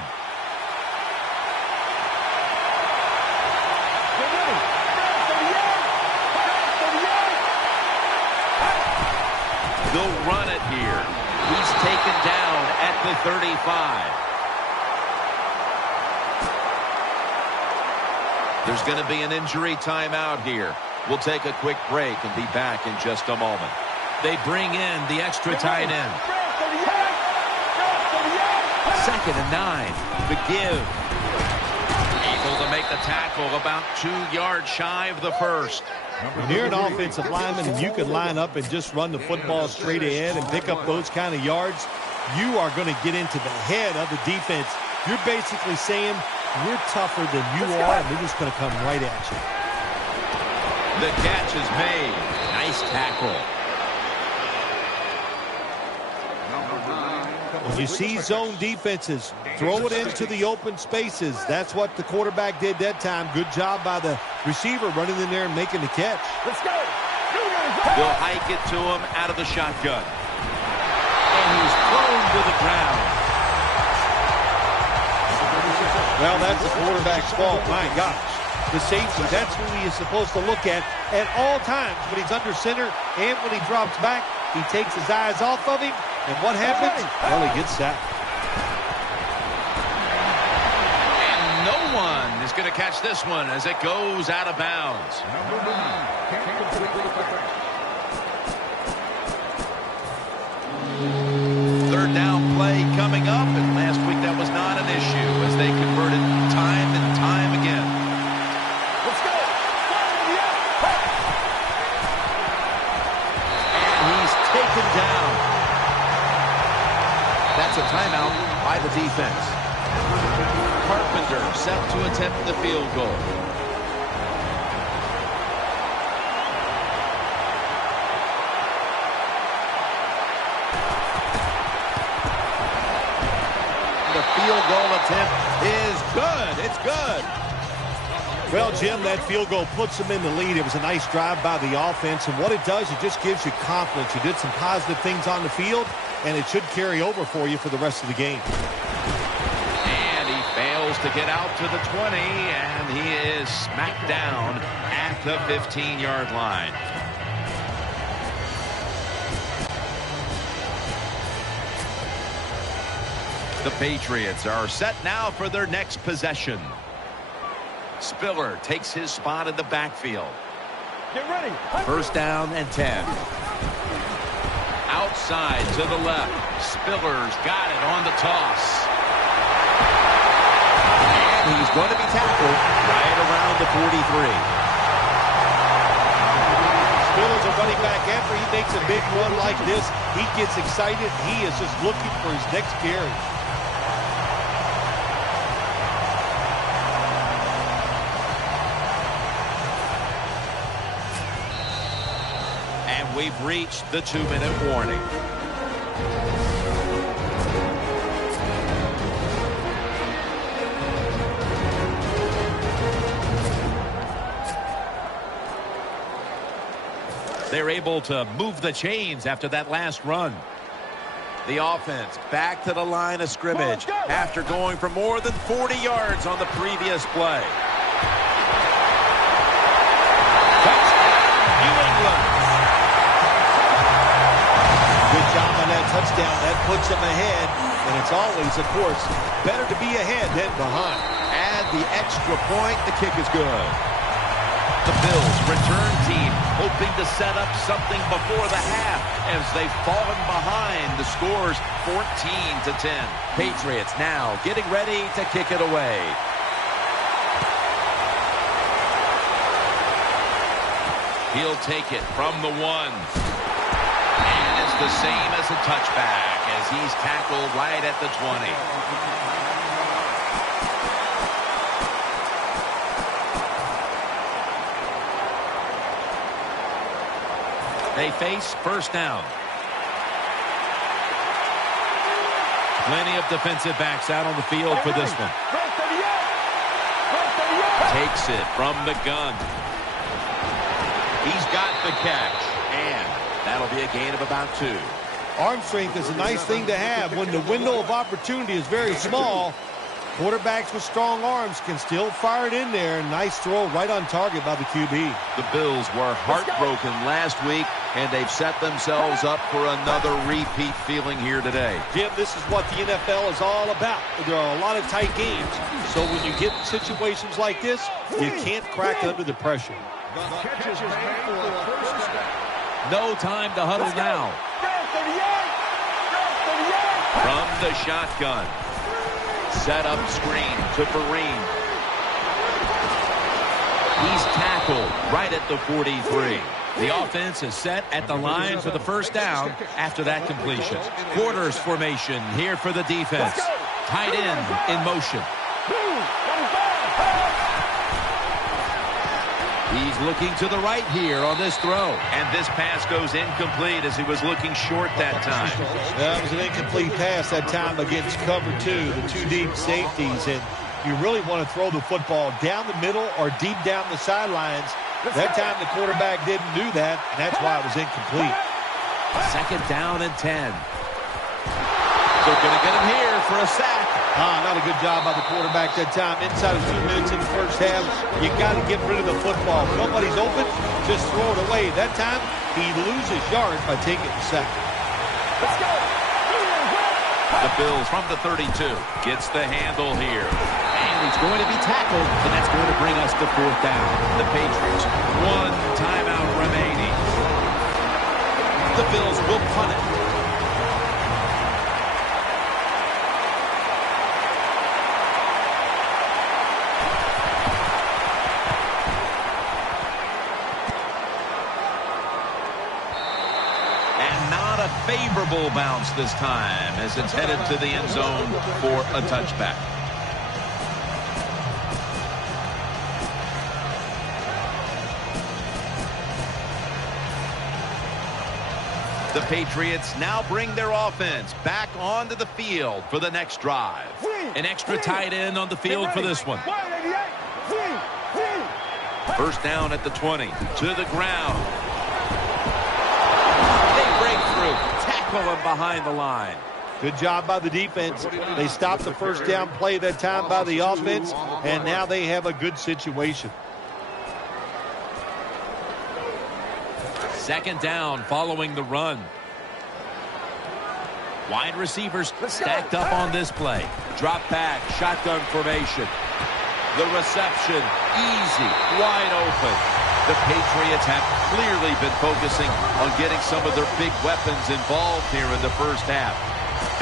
They'll run it here. He's taken down at the 35. There's going to be an injury timeout here. We'll take a quick break and be back in just a moment. They bring in the extra tight end. 2nd and 9. The give. Able to make the tackle about 2 yards shy of the first. When you're an offensive lineman and you can line up and just run the football straight ahead and pick up those kind of yards, you are going to get into the head of the defense. You're basically saying, we're tougher than you are, and we're just going to come right at you. The catch is made. Nice tackle. When you see zone defenses, throw it into the open spaces. That's what the quarterback did that time. Good job by the receiver running in there and making the catch. Let's go. They'll hike it to him out of the shotgun. And he's thrown to the ground. Well, that's the quarterback's fault. My gosh. The safety, that's who he is supposed to look at all times. When he's under center and when he drops back, he takes his eyes off of him. And what happens? Well, he gets sacked. And no one is going to catch this one as it goes out of bounds. Third down play coming up, and last week that was not an issue as they converted time and time again. Let's go. And he's taken down. That's a timeout by the defense. Carpenter set to attempt the field goal. The field goal attempt is good. It's good. Well, Jim, that field goal puts them in the lead. It was a nice drive by the offense, and what it does, it just gives you confidence. You did some positive things on the field, and it should carry over for you for the rest of the game. And he fails to get out to the 20, and he is smacked down at the 15-yard line. The Patriots are set now for their next possession. Spiller takes his spot in the backfield. Get ready. First down and 10. Outside to the left. Spiller's got it on the toss. And he's going to be tackled right around the 43. Spiller's a running back. After he makes a big run like this, he gets excited. He is just looking for his next carry. We've reached the 2-minute warning. They're able to move the chains after that last run. The offense back to the line of scrimmage after going for more than 40 yards on the previous play. Touchdown, New England. Good job on that touchdown. That puts them ahead. And it's always, of course, better to be ahead than behind. Add the extra point. The kick is good. The Bills return team hoping to set up something before the half as they've fallen behind. The score's 14-10. Patriots now getting ready to kick it away. He'll take it from the 1. The same as a touchback as he's tackled right at the 20. They face first down. Plenty of defensive backs out on the field for this one. Takes it from the gun. He's got the catch, and that'll be a gain of about 2. Arm strength is a nice thing to have. When the window of opportunity is very small, quarterbacks with strong arms can still fire it in there. Nice throw right on target by the QB. The Bills were heartbroken last week, and they've set themselves up for another repeat feeling here today. Jim, this is what the NFL is all about. There are a lot of tight games, so when you get in situations like this, you can't crack under the pressure. No time to huddle now. From the shotgun. Set up screen to Vereen. He's tackled right at the 43. The offense is set at the line for the first down after that completion. Quarters formation here for the defense. Tight end in motion. He's looking to the right here on this throw. And this pass goes incomplete as he was looking short that time. That was an incomplete pass that time against cover 2, the 2 deep safeties. And you really want to throw the football down the middle or deep down the sidelines. That time the quarterback didn't do that, and that's why it was incomplete. Second down and 10. They're going to get him here for a sack. Not a good job by the quarterback that time. Inside of 2 minutes in the first half, you got to get rid of the football. If nobody's open, just throw it away. That time, he loses yards by taking the sack. Let's go. The Bills from the 32 gets the handle here. And he's going to be tackled, and that's going to bring us to fourth down. The Patriots, 1 timeout remaining. The Bills will punt it. Favorable bounce this time as it's headed to the end zone for a touchback. The Patriots now bring their offense back onto the field for the next drive. An extra tight end on the field for this one. First down at the 20, to the ground. Tackle him behind the line. Good job by the defense. They stopped the first down play that time by the offense, and now they have a good situation. Second down following the run. Wide receivers stacked up on this play. Drop back, shotgun formation. The reception, easy, wide open. The Patriots have clearly been focusing on getting some of their big weapons involved here in the first half.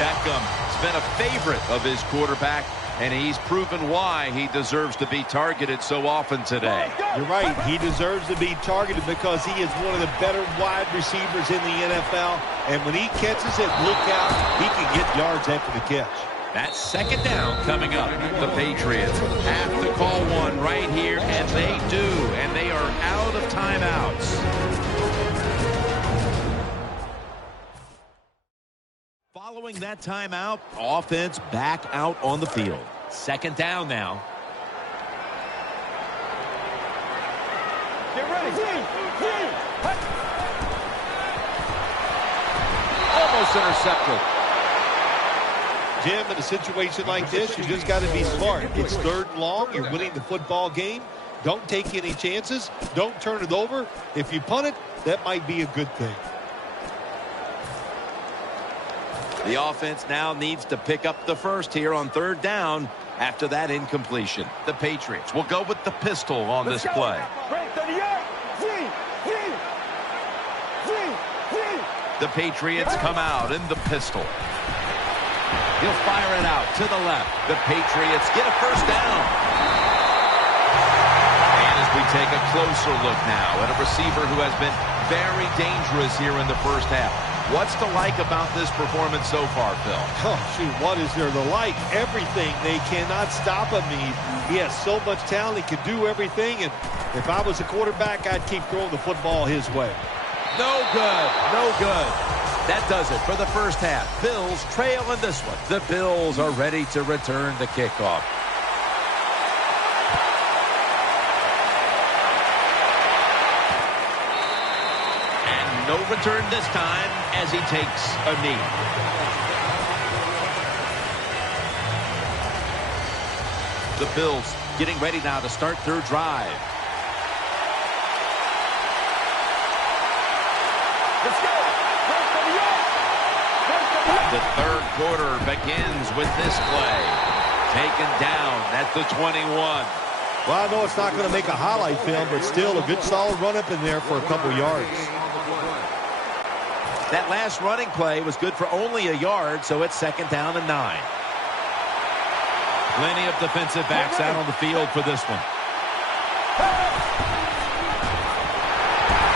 Beckham has been a favorite of his quarterback, and he's proven why he deserves to be targeted so often today. You're right. He deserves to be targeted because he is one of the better wide receivers in the NFL. And when he catches it, look out, he can get yards after the catch. That second down coming up. The Patriots have to call one right here, and they do. And they are out of timeouts. Following that timeout, offense back out on the field. Second down now. Get ready. Almost intercepted. Jim, in a situation like this, you just got to be smart. It's third and long. You're winning the football game. Don't take any chances. Don't turn it over. If you punt it, that might be a good thing. The offense now needs to pick up the first here on third down after that incompletion. The Patriots will go with the pistol on this play. The Patriots come out in the pistol. He'll fire it out to the left. The Patriots get a first down. And as we take a closer look now at a receiver who has been very dangerous here in the first half. What's to like about this performance so far, Phil? Oh, shoot, what is there to like? Everything. They cannot stop him. He has so much talent. He can do everything. And if I was a quarterback, I'd keep throwing the football his way. No good. No good. That does it for the first half. Bills trail in this one. The Bills are ready to return the kickoff. And no return this time as he takes a knee. The Bills getting ready now to start their drive. Let's go. The third quarter begins with this play. Taken down at the 21. Well, I know it's not going to make a highlight film, but still a good solid run up in there for a couple yards. That last running play was good for only a yard, so it's second down and 9. Plenty of defensive backs out on the field for this one.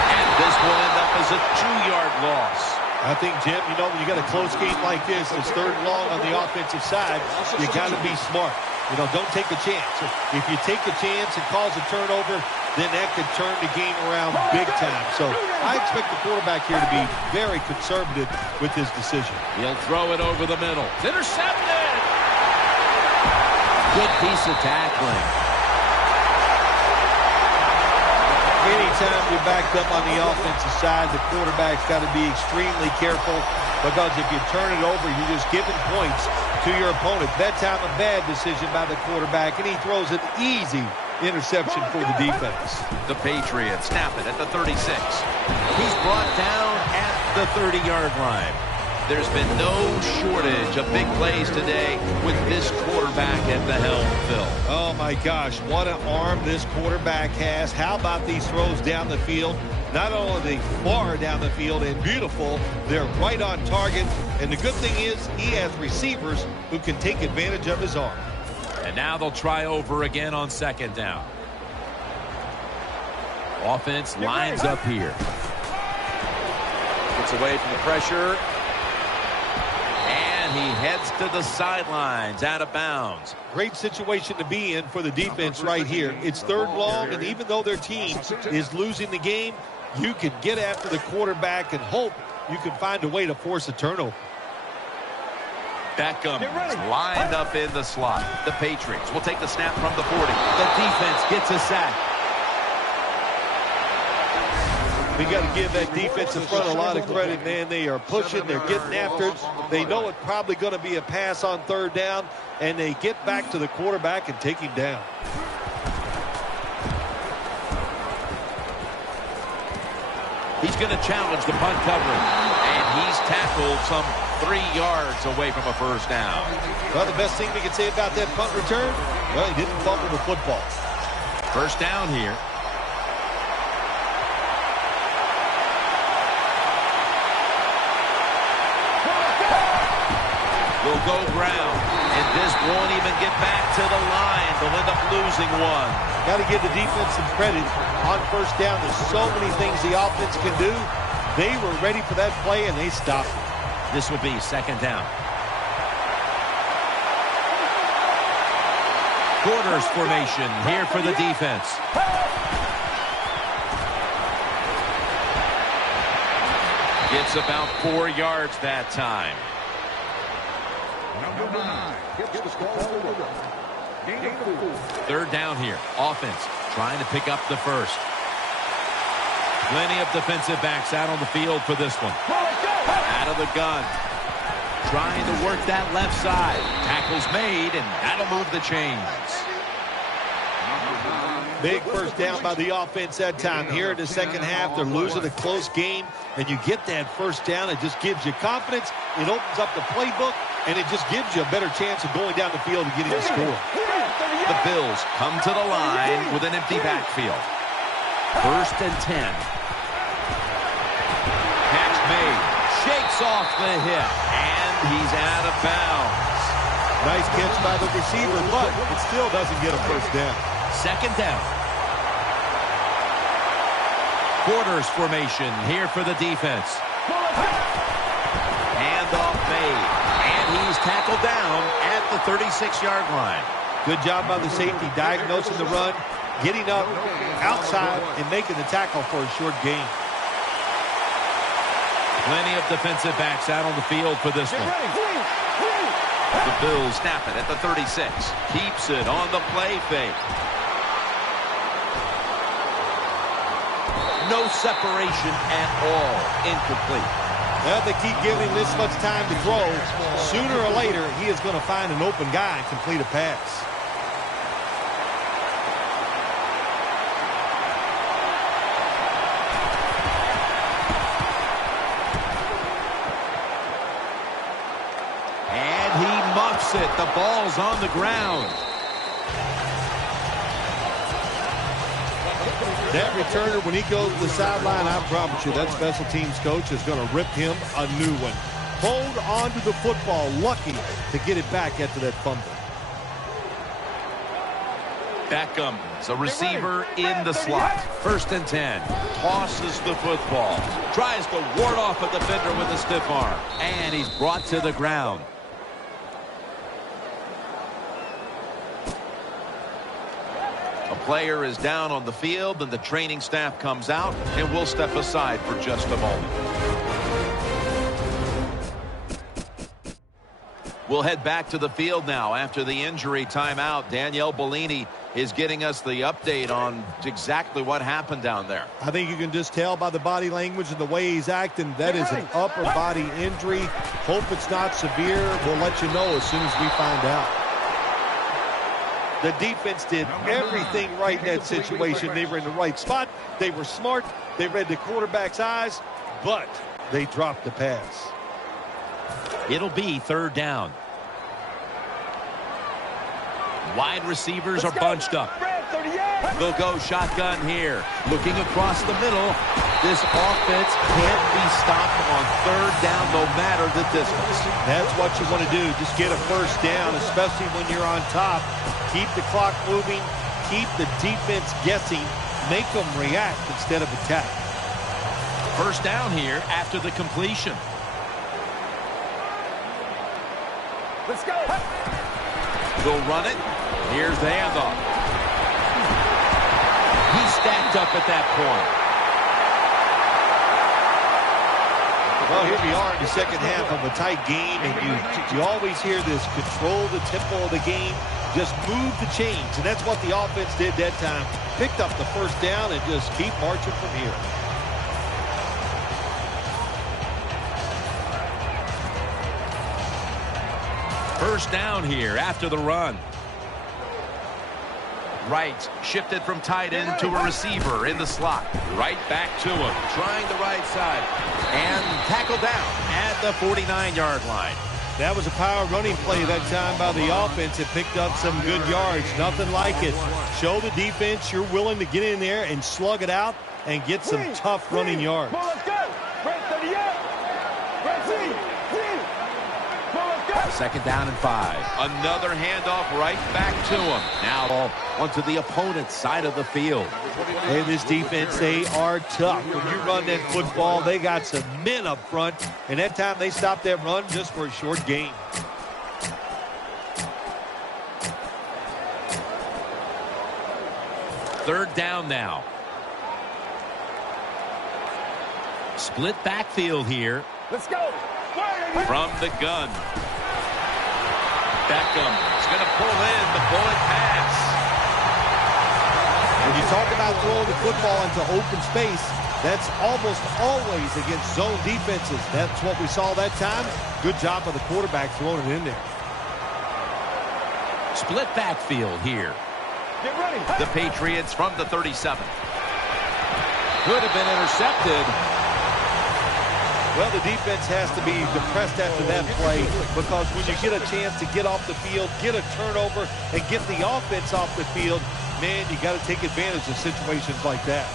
And this will end up as a 2-yard loss. I think, Jim, you know, when you got a close game like this, it's third and long on the offensive side, you got to be smart. You know, don't take a chance. If you take a chance and cause a turnover, then that could turn the game around big time. So I expect the quarterback here to be very conservative with his decision. He'll throw it over the middle. It's intercepted! Good piece of tackling. Anytime you're backed up on the offensive side, the quarterback's got to be extremely careful because if you turn it over, you're just giving points to your opponent. That time a bad decision by the quarterback, and he throws an easy interception for the defense. The Patriots snap it at the 36. He's brought down at the 30-yard line. There's been no shortage of big plays today with this quarterback at the helm, Phil. Oh, my gosh, what an arm this quarterback has. How about these throws down the field? Not only are they far down the field and beautiful, they're right on target. And the good thing is he has receivers who can take advantage of his arm. And now they'll try over again on second down. Offense lines up here. Gets away from the pressure. And he heads to the sidelines, out of bounds. Great situation to be in for the defense right here. It's third long, and even though their team is losing the game, you can get after the quarterback and hope you can find a way to force a turnover. Beckham lined up in the slot. The Patriots will take the snap from the 40. The defense gets a sack. We got to give that defensive front a lot of credit, man. They are pushing. They're getting after it. They know it's probably going to be a pass on third down, and they get back to the quarterback and take him down. He's going to challenge the punt coverage, and he's tackled some 3 yards away from a first down. Well, the best thing we can say about that punt return, well, he didn't fumble the football. First down here. Will go ground, and this won't even get back to the line. They'll end up losing one. Got to give the defense some credit. On first down, there's so many things the offense can do. They were ready for that play, and they stopped it. This will be second down. Quarters formation here for the defense. It's about 4 yards that time. Number 9 gets the call for the run. Gain of 4. Third down here. Offense trying to pick up the first. Plenty of defensive backs out on the field for this one. Out of the gun. Trying to work that left side. Tackle's made, and that'll move the chains. Big first down by the offense that time. Here in the second half, they're losing a close game, and you get that first down. It just gives you confidence. It opens up the playbook, and it just gives you a better chance of going down the field and getting a score. The Bills come to the line with an empty backfield. First and 10. Catch made. Shakes off the hit, and he's out of bounds. Nice catch by the receiver, but it still doesn't get a first down. Second down. Quarters formation here for the defense. Handoff made, and he's tackled down at the 36-yard line. Good job by the safety diagnosing the run, getting up outside, and making the tackle for a short gain. Plenty of defensive backs out on the field for this one. The Bills snap it at the 36. Keeps it on the play fake. No separation at all. Incomplete. Well, they keep giving him this much time to throw. Sooner or later, he is going to find an open guy and complete a pass. And he muffs it. The ball's on the ground. That returner, when he goes to the sideline, I promise you, that special teams coach is going to rip him a new one. Hold on to the football, lucky to get it back after that fumble. Beckham is a receiver in the slot. First and 10. Tosses the football. Tries to ward off a defender with a stiff arm. And he's brought to the ground. A player is down on the field, and the training staff comes out, and we'll step aside for just a moment. We'll head back to the field now after the injury timeout. Danielle Bellini is getting us the update on exactly what happened down there. I think you can just tell by the body language and the way he's acting, that is an upper body injury. Hope it's not severe. We'll let you know as soon as we find out. The defense did everything right in that situation. They were in the right spot. They were smart. They read the quarterback's eyes, but they dropped the pass. It'll be third down. Wide receivers are bunched up. They'll go shotgun here. Looking across the middle. This offense can't be stopped on third down no matter the distance. That's what you want to do. Just get a first down, especially when you're on top. Keep the clock moving. Keep the defense guessing. Make them react instead of attack. First down here after the completion. Let's go. They'll run it. Here's the handoff. He's stacked up at that point. Well, here we are in the second half of a tight game, and you always hear this: control the tempo of the game, just move the chains, and that's what the offense did that time. Picked up the first down and just keep marching from here. first down here after the run. Right, shifted from tight end to a receiver in the slot. Right back to him. Trying the right side. And tackled down at the 49-yard line. That was a power running play that time by the offense. It picked up some good yards. Nothing like it. Show the defense you're willing to get in there and slug it out and get some tough running yards. Second down and 5. Another handoff right back to him. Now onto the opponent's side of the field. Hey, this defense, they are tough. When you run that football, they got some men up front. And that time they stopped that run just for a short gain. Third down now. Split backfield here. Let's go. From the gun. Beckham is going to pull in the bullet pass. When you talk about throwing the football into open space, that's almost always against zone defenses. That's what we saw that time. Good job by the quarterback throwing it in there. Split backfield here. Get ready. The Patriots from the 37. Could have been intercepted. Well, the defense has to be depressed after that play because when you get a chance to get off the field, get a turnover, and get the offense off the field, man, you got to take advantage of situations like that.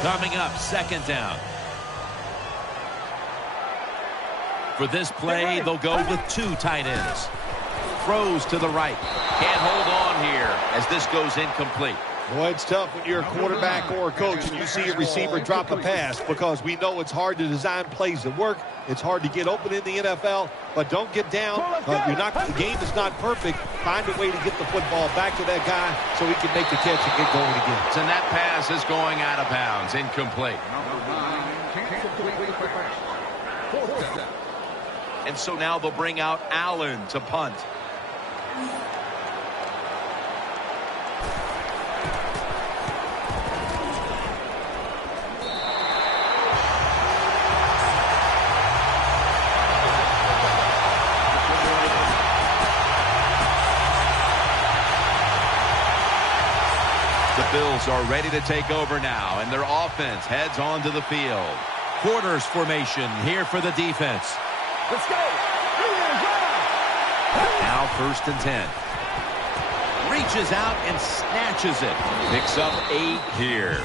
Coming up, second down. For this play, they'll go with 2 tight ends. Throws to the right. Can't hold on here as this goes incomplete. Boy, it's tough when you're a quarterback or a coach and you see a receiver drop a pass because we know it's hard to design plays that work. It's hard to get open in the NFL, but don't get down. The game is not perfect. Find a way to get the football back to that guy so he can make the catch and get going again. And that pass is going out of bounds, incomplete. And so now they'll bring out Allen to punt. The Bills are ready to take over now, and their offense heads onto the field. Quarters formation here for the defense. Let's go. Now 1st and 10. Reaches out and snatches it. Picks up 8 here.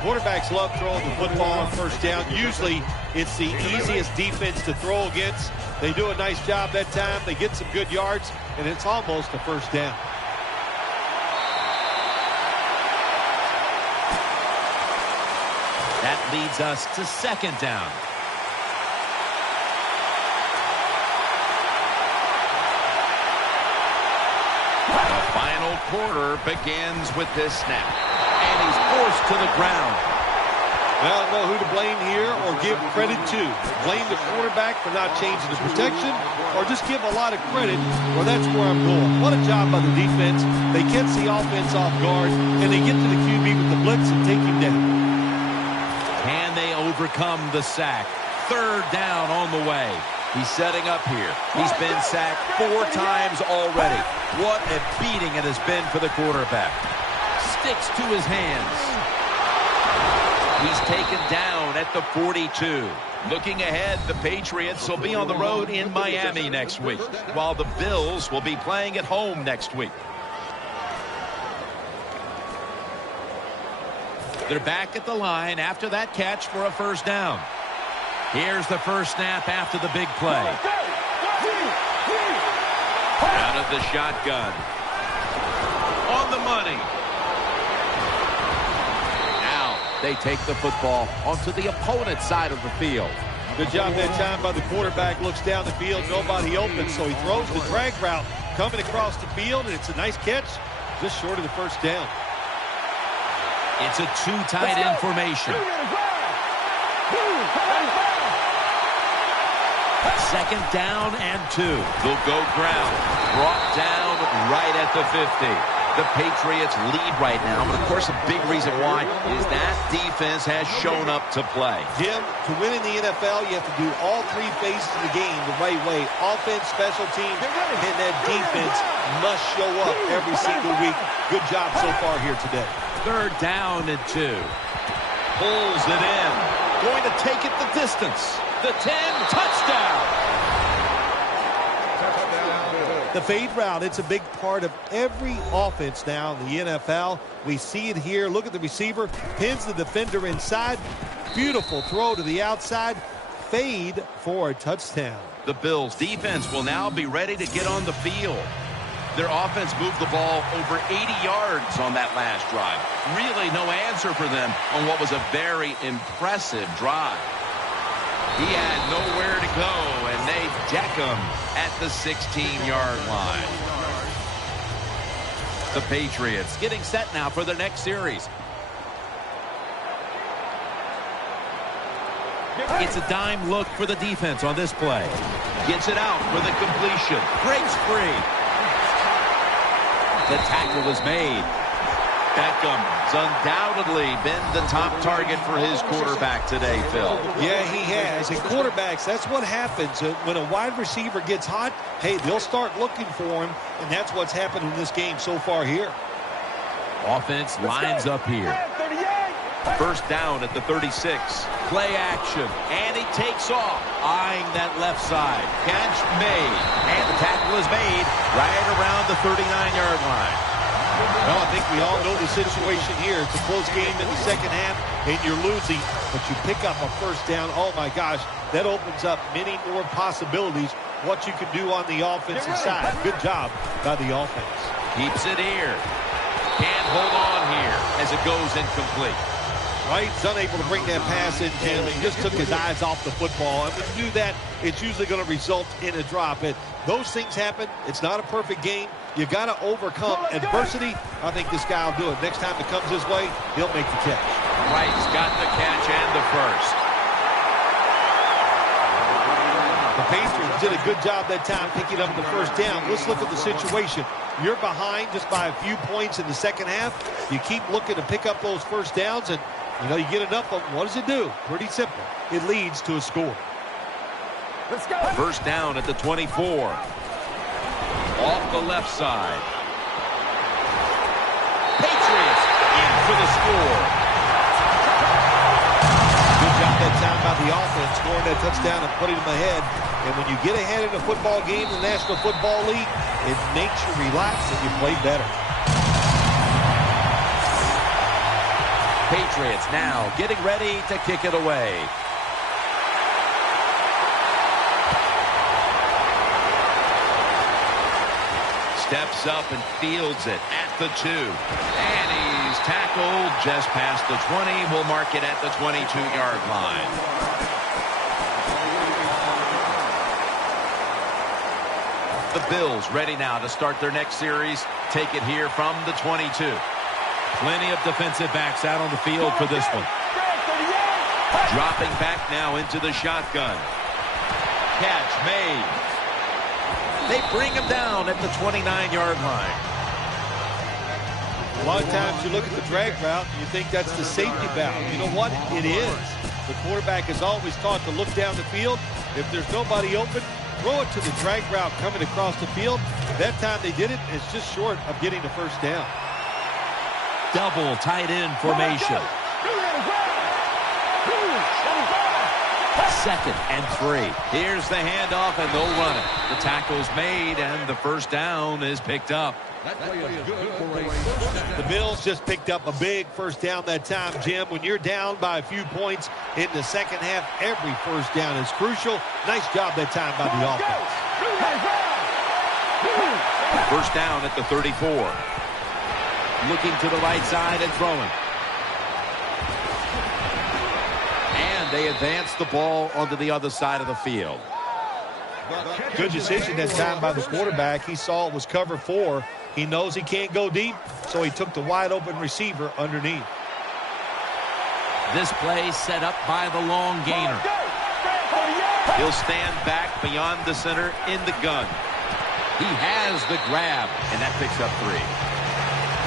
Quarterbacks love throwing the football on first down. Usually it's the easiest defense to throw against. They do a nice job that time. They get some good yards, and it's almost a first down. That leads us to second down. The final quarter begins with this snap. And he's forced to the ground. Well, I don't know who to blame here or give credit to. Blame the quarterback for not changing the protection or just give a lot of credit. Well, that's where I'm going. What a job by the defense. They catch the offense off guard, and they get to the QB with the blitz and take him down. Can they overcome the sack? Third down on the way. He's setting up here. He's been sacked 4 times already. What a beating it has been for the quarterback. Sticks to his hands. He's taken down at the 42. Looking ahead, the Patriots will be on the road in Miami next week, while the Bills will be playing at home next week. They're back at the line after that catch for a first down. Here's the first snap after the big play. Out of the shotgun. On the money. Now they take the football onto the opponent's side of the field. Good job that time by the quarterback. Looks down the field, nobody open, so he throws the drag route coming across the field, and it's a nice catch, just short of the first down. It's a 2 tight end formation. Second down and 2. They'll go ground. Brought down right at the 50. The Patriots lead right now, but of course a big reason why is that defense has shown up to play. Jim, to win in the NFL, you have to do all three phases of the game the right way. Offense, special teams, and that defense must show up every single week. Good job so far here today. 3rd down and 2. Pulls it in. Going to take it the distance. The 10, touchdown. The fade route, it's a big part of every offense now in the NFL. We see it here. Look at the receiver. Pins the defender inside. Beautiful throw to the outside. Fade for a touchdown. The Bills' defense will now be ready to get on the field. Their offense moved the ball over 80 yards on that last drive. Really no answer for them on what was a very impressive drive. He had nowhere to go, and they deck him at the 16-yard line. The Patriots getting set now for their next series. It's a dime look for the defense on this play. Gets it out for the completion. Breaks free. The tackle was made. Beckham's undoubtedly been the top target for his quarterback today, Phil. Yeah, he has. And quarterbacks, that's what happens. When a wide receiver gets hot, hey, they'll start looking for him, and that's what's happened in this game so far here. Offense lines up here. 1st down at the 36. Play action, and he takes off, eyeing that left side. Catch made, and the tackle is made right around the 39-yard line. Well, I think we all know the situation here. It's a close game in the second half, and you're losing, but you pick up a 1st down. Oh, my gosh, that opens up many more possibilities, what you can do on the offensive side. Good job by the offense. Keeps it here. Can't hold on here as it goes incomplete. Right, he's unable to bring that pass in, Jim. He just took his eyes off the football. And when you do that, it's usually going to result in a drop. And those things happen. It's not a perfect game. You got to overcome adversity. I think this guy will do it. Next time it comes his way, he'll make the catch. Wright's got the catch and the first. The Patriots did a good job that time picking up the 1st down. Let's look at the situation. You're behind just by a few points in the second half. You keep looking to pick up those 1st downs, and you get enough of them. What does it do? Pretty simple. It leads to a score. Let's go. 1st down at the 24. Off the left side. Patriots in for the score. Good job that time by the offense, scoring that touchdown and putting them ahead. And when you get ahead in a football game in the National Football League, it makes you relax and you play better. Patriots now getting ready to kick it away. Steps up and fields it at the 2. And he's tackled just past the 20. We'll mark it at the 22-yard line. The Bills ready now to start their next series. Take it here from the 22. Plenty of defensive backs out on the field for this one. Dropping back now into the shotgun. Catch made. They bring him down at the 29-yard line. A lot of times you look at the drag route and you think that's the safety valve. You know what? It is. The quarterback is always taught to look down the field. If there's nobody open, throw it to the drag route coming across the field. That time they did it. It's just short of getting the 1st down. Double tight end formation. 2nd and 3. Here's the handoff, and they'll run it. The tackle's made, and the 1st down is picked up. The Bills just picked up a big 1st down that time, Jim. When you're down by a few points in the second half, every 1st down is crucial. Nice job that time by the offense. 1st down at the 34. Looking to the right side and throwing. And they advance the ball onto the other side of the field. Good decision that time by the quarterback. He saw it was cover 4. He knows he can't go deep, so he took the wide open receiver underneath. This play set up by the long gainer. He'll stand back beyond the center in the gun. He has the grab, and that picks up 3.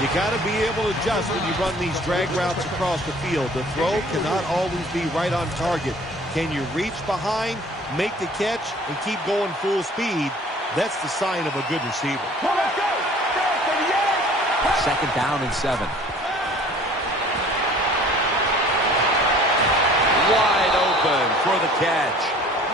You got to be able to adjust when you run these drag routes across the field. The throw cannot always be right on target. Can you reach behind, make the catch, and keep going full speed? That's the sign of a good receiver. Second down and 7. Wide open for the catch.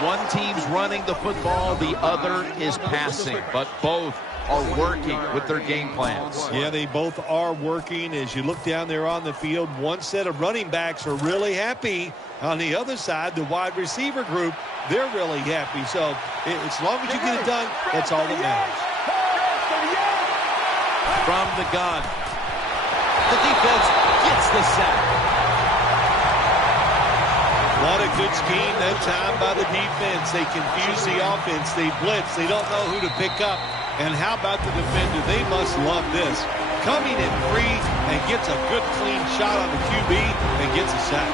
One team's running the football, the other is passing, but both are working with their game plans. Yeah, they both are working. As you look down there on the field, one set of running backs are really happy. On the other side, the wide receiver group, they're really happy. So as long as you get it done, that's all that matters. From the gun, the defense gets the sack. What a good scheme that time by the defense. They confuse the offense. They blitz. They don't know who to pick up. And how about the defender? They must love this. Coming in free and gets a good clean shot on the QB and gets a sack.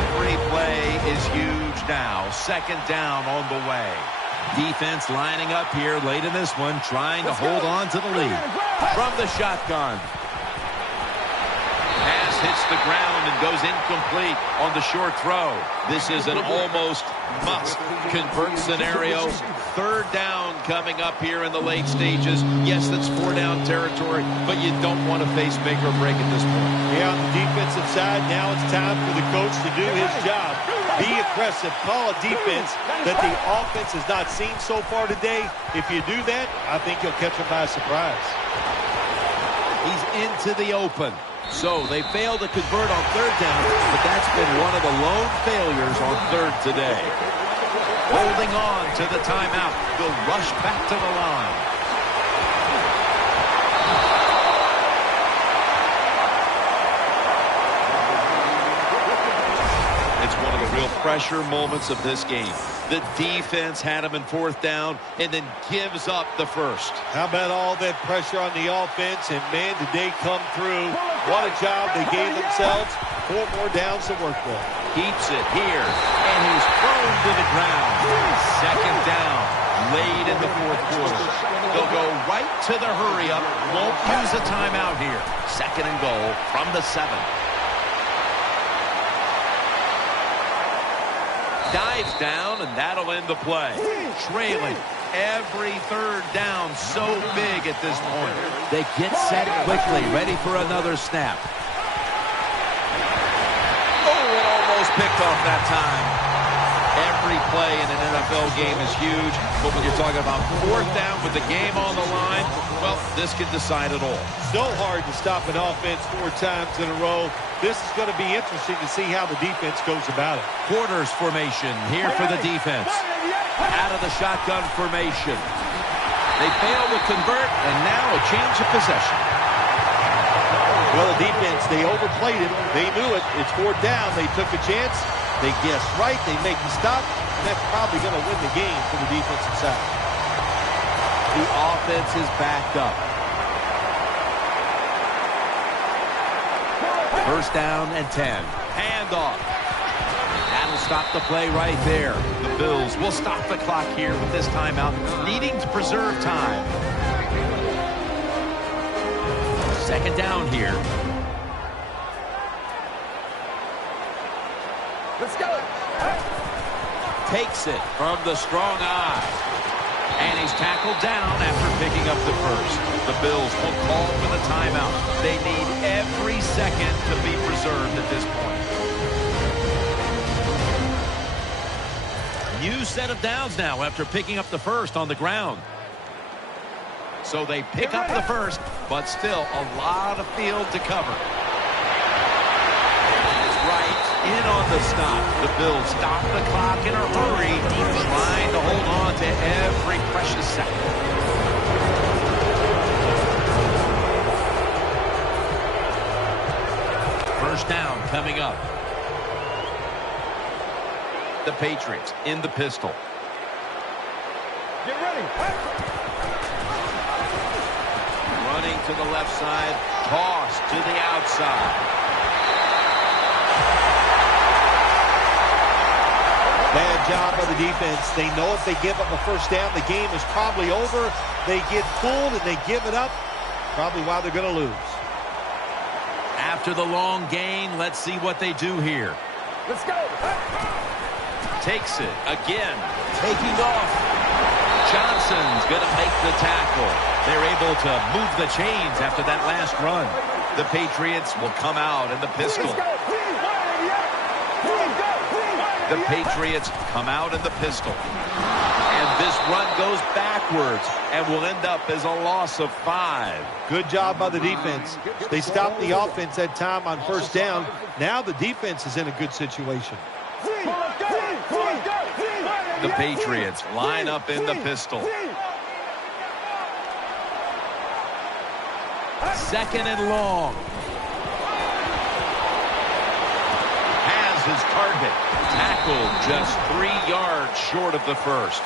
Every play is huge now. Second down on the way. Defense lining up here late in this one, trying to hold on to the lead. From the shotgun. Pass hits the ground and goes incomplete on the short throw. This is an almost must-convert scenario. Third down coming up here in the late stages. Yes, that's 4-down territory, but you don't want to face make or break at this point. Yeah, on the defensive side, now it's time for the coach to do his job. Be aggressive. Call a defense that the offense has not seen so far today. If you do that, I think you'll catch them by surprise. He's into the open. So they failed to convert on third down, but that's been one of the lone failures on third today. Holding on to the timeout. They'll rush back to the line. It's one of the real pressure moments of this game. The defense had him in fourth down and then gives up the first. How about all that pressure on the offense? And, man, did they come through. What a job they gave themselves. 4 more downs to work with. Keeps it here, and he's thrown to the ground. Second down, late in the fourth quarter. They'll go right to the hurry-up. Won't use a timeout here. Second and goal from the 7. Dives down, and that'll end the play. Trailing every third down, so big at this point. They get set quickly, ready for another snap. Oh, it almost picked off that time. Every play in an NFL game is huge, but when you're talking about fourth down with the game on the line, well, this could decide it all. So hard to stop an offense 4 times in a row. This is going to be interesting to see how the defense goes about it. Quarters formation here for the defense. Out of the shotgun formation. They fail to convert, and now a change of possession. Well, the defense, they overplayed it. They knew it. It's 4th down. They took a chance. They guessed right. They make the stop. And that's probably going to win the game for the defensive side. The offense is backed up. First down and 10. Handoff. That'll stop the play right there. The Bills will stop the clock here with this timeout, needing to preserve time. Second down here. Let's go. Takes it from the strong eye. And he's tackled down after picking up the first. The Bills will call for the timeout. They need every second to be preserved at this point. New set of downs now after picking up the first on the ground. So they pick up the first, but still a lot of field to cover. Right in on the stop. The Bills stop the clock in a hurry, trying to hold on to every precious second. First down coming up. The Patriots in the pistol. Get ready. Running to the left side, toss to the outside. Bad job by the defense. They know if they give up a first down, the game is probably over. They get fooled and they give it up. Probably why they're going to lose. After the long gain, let's see what they do here. Let's go. Takes it again. Taking off. Johnson's going to make the tackle. They're able to move the chains after that last run. The Patriots will come out in the pistol. The Patriots come out in the pistol. And this run goes backwards and will end up as a loss of 5. Good job by the defense. They stopped the offense that time on first down. Now the defense is in a good situation. The Patriots line up in the pistol. Second and long. Has his target. Tackled just 3 yards short of the first.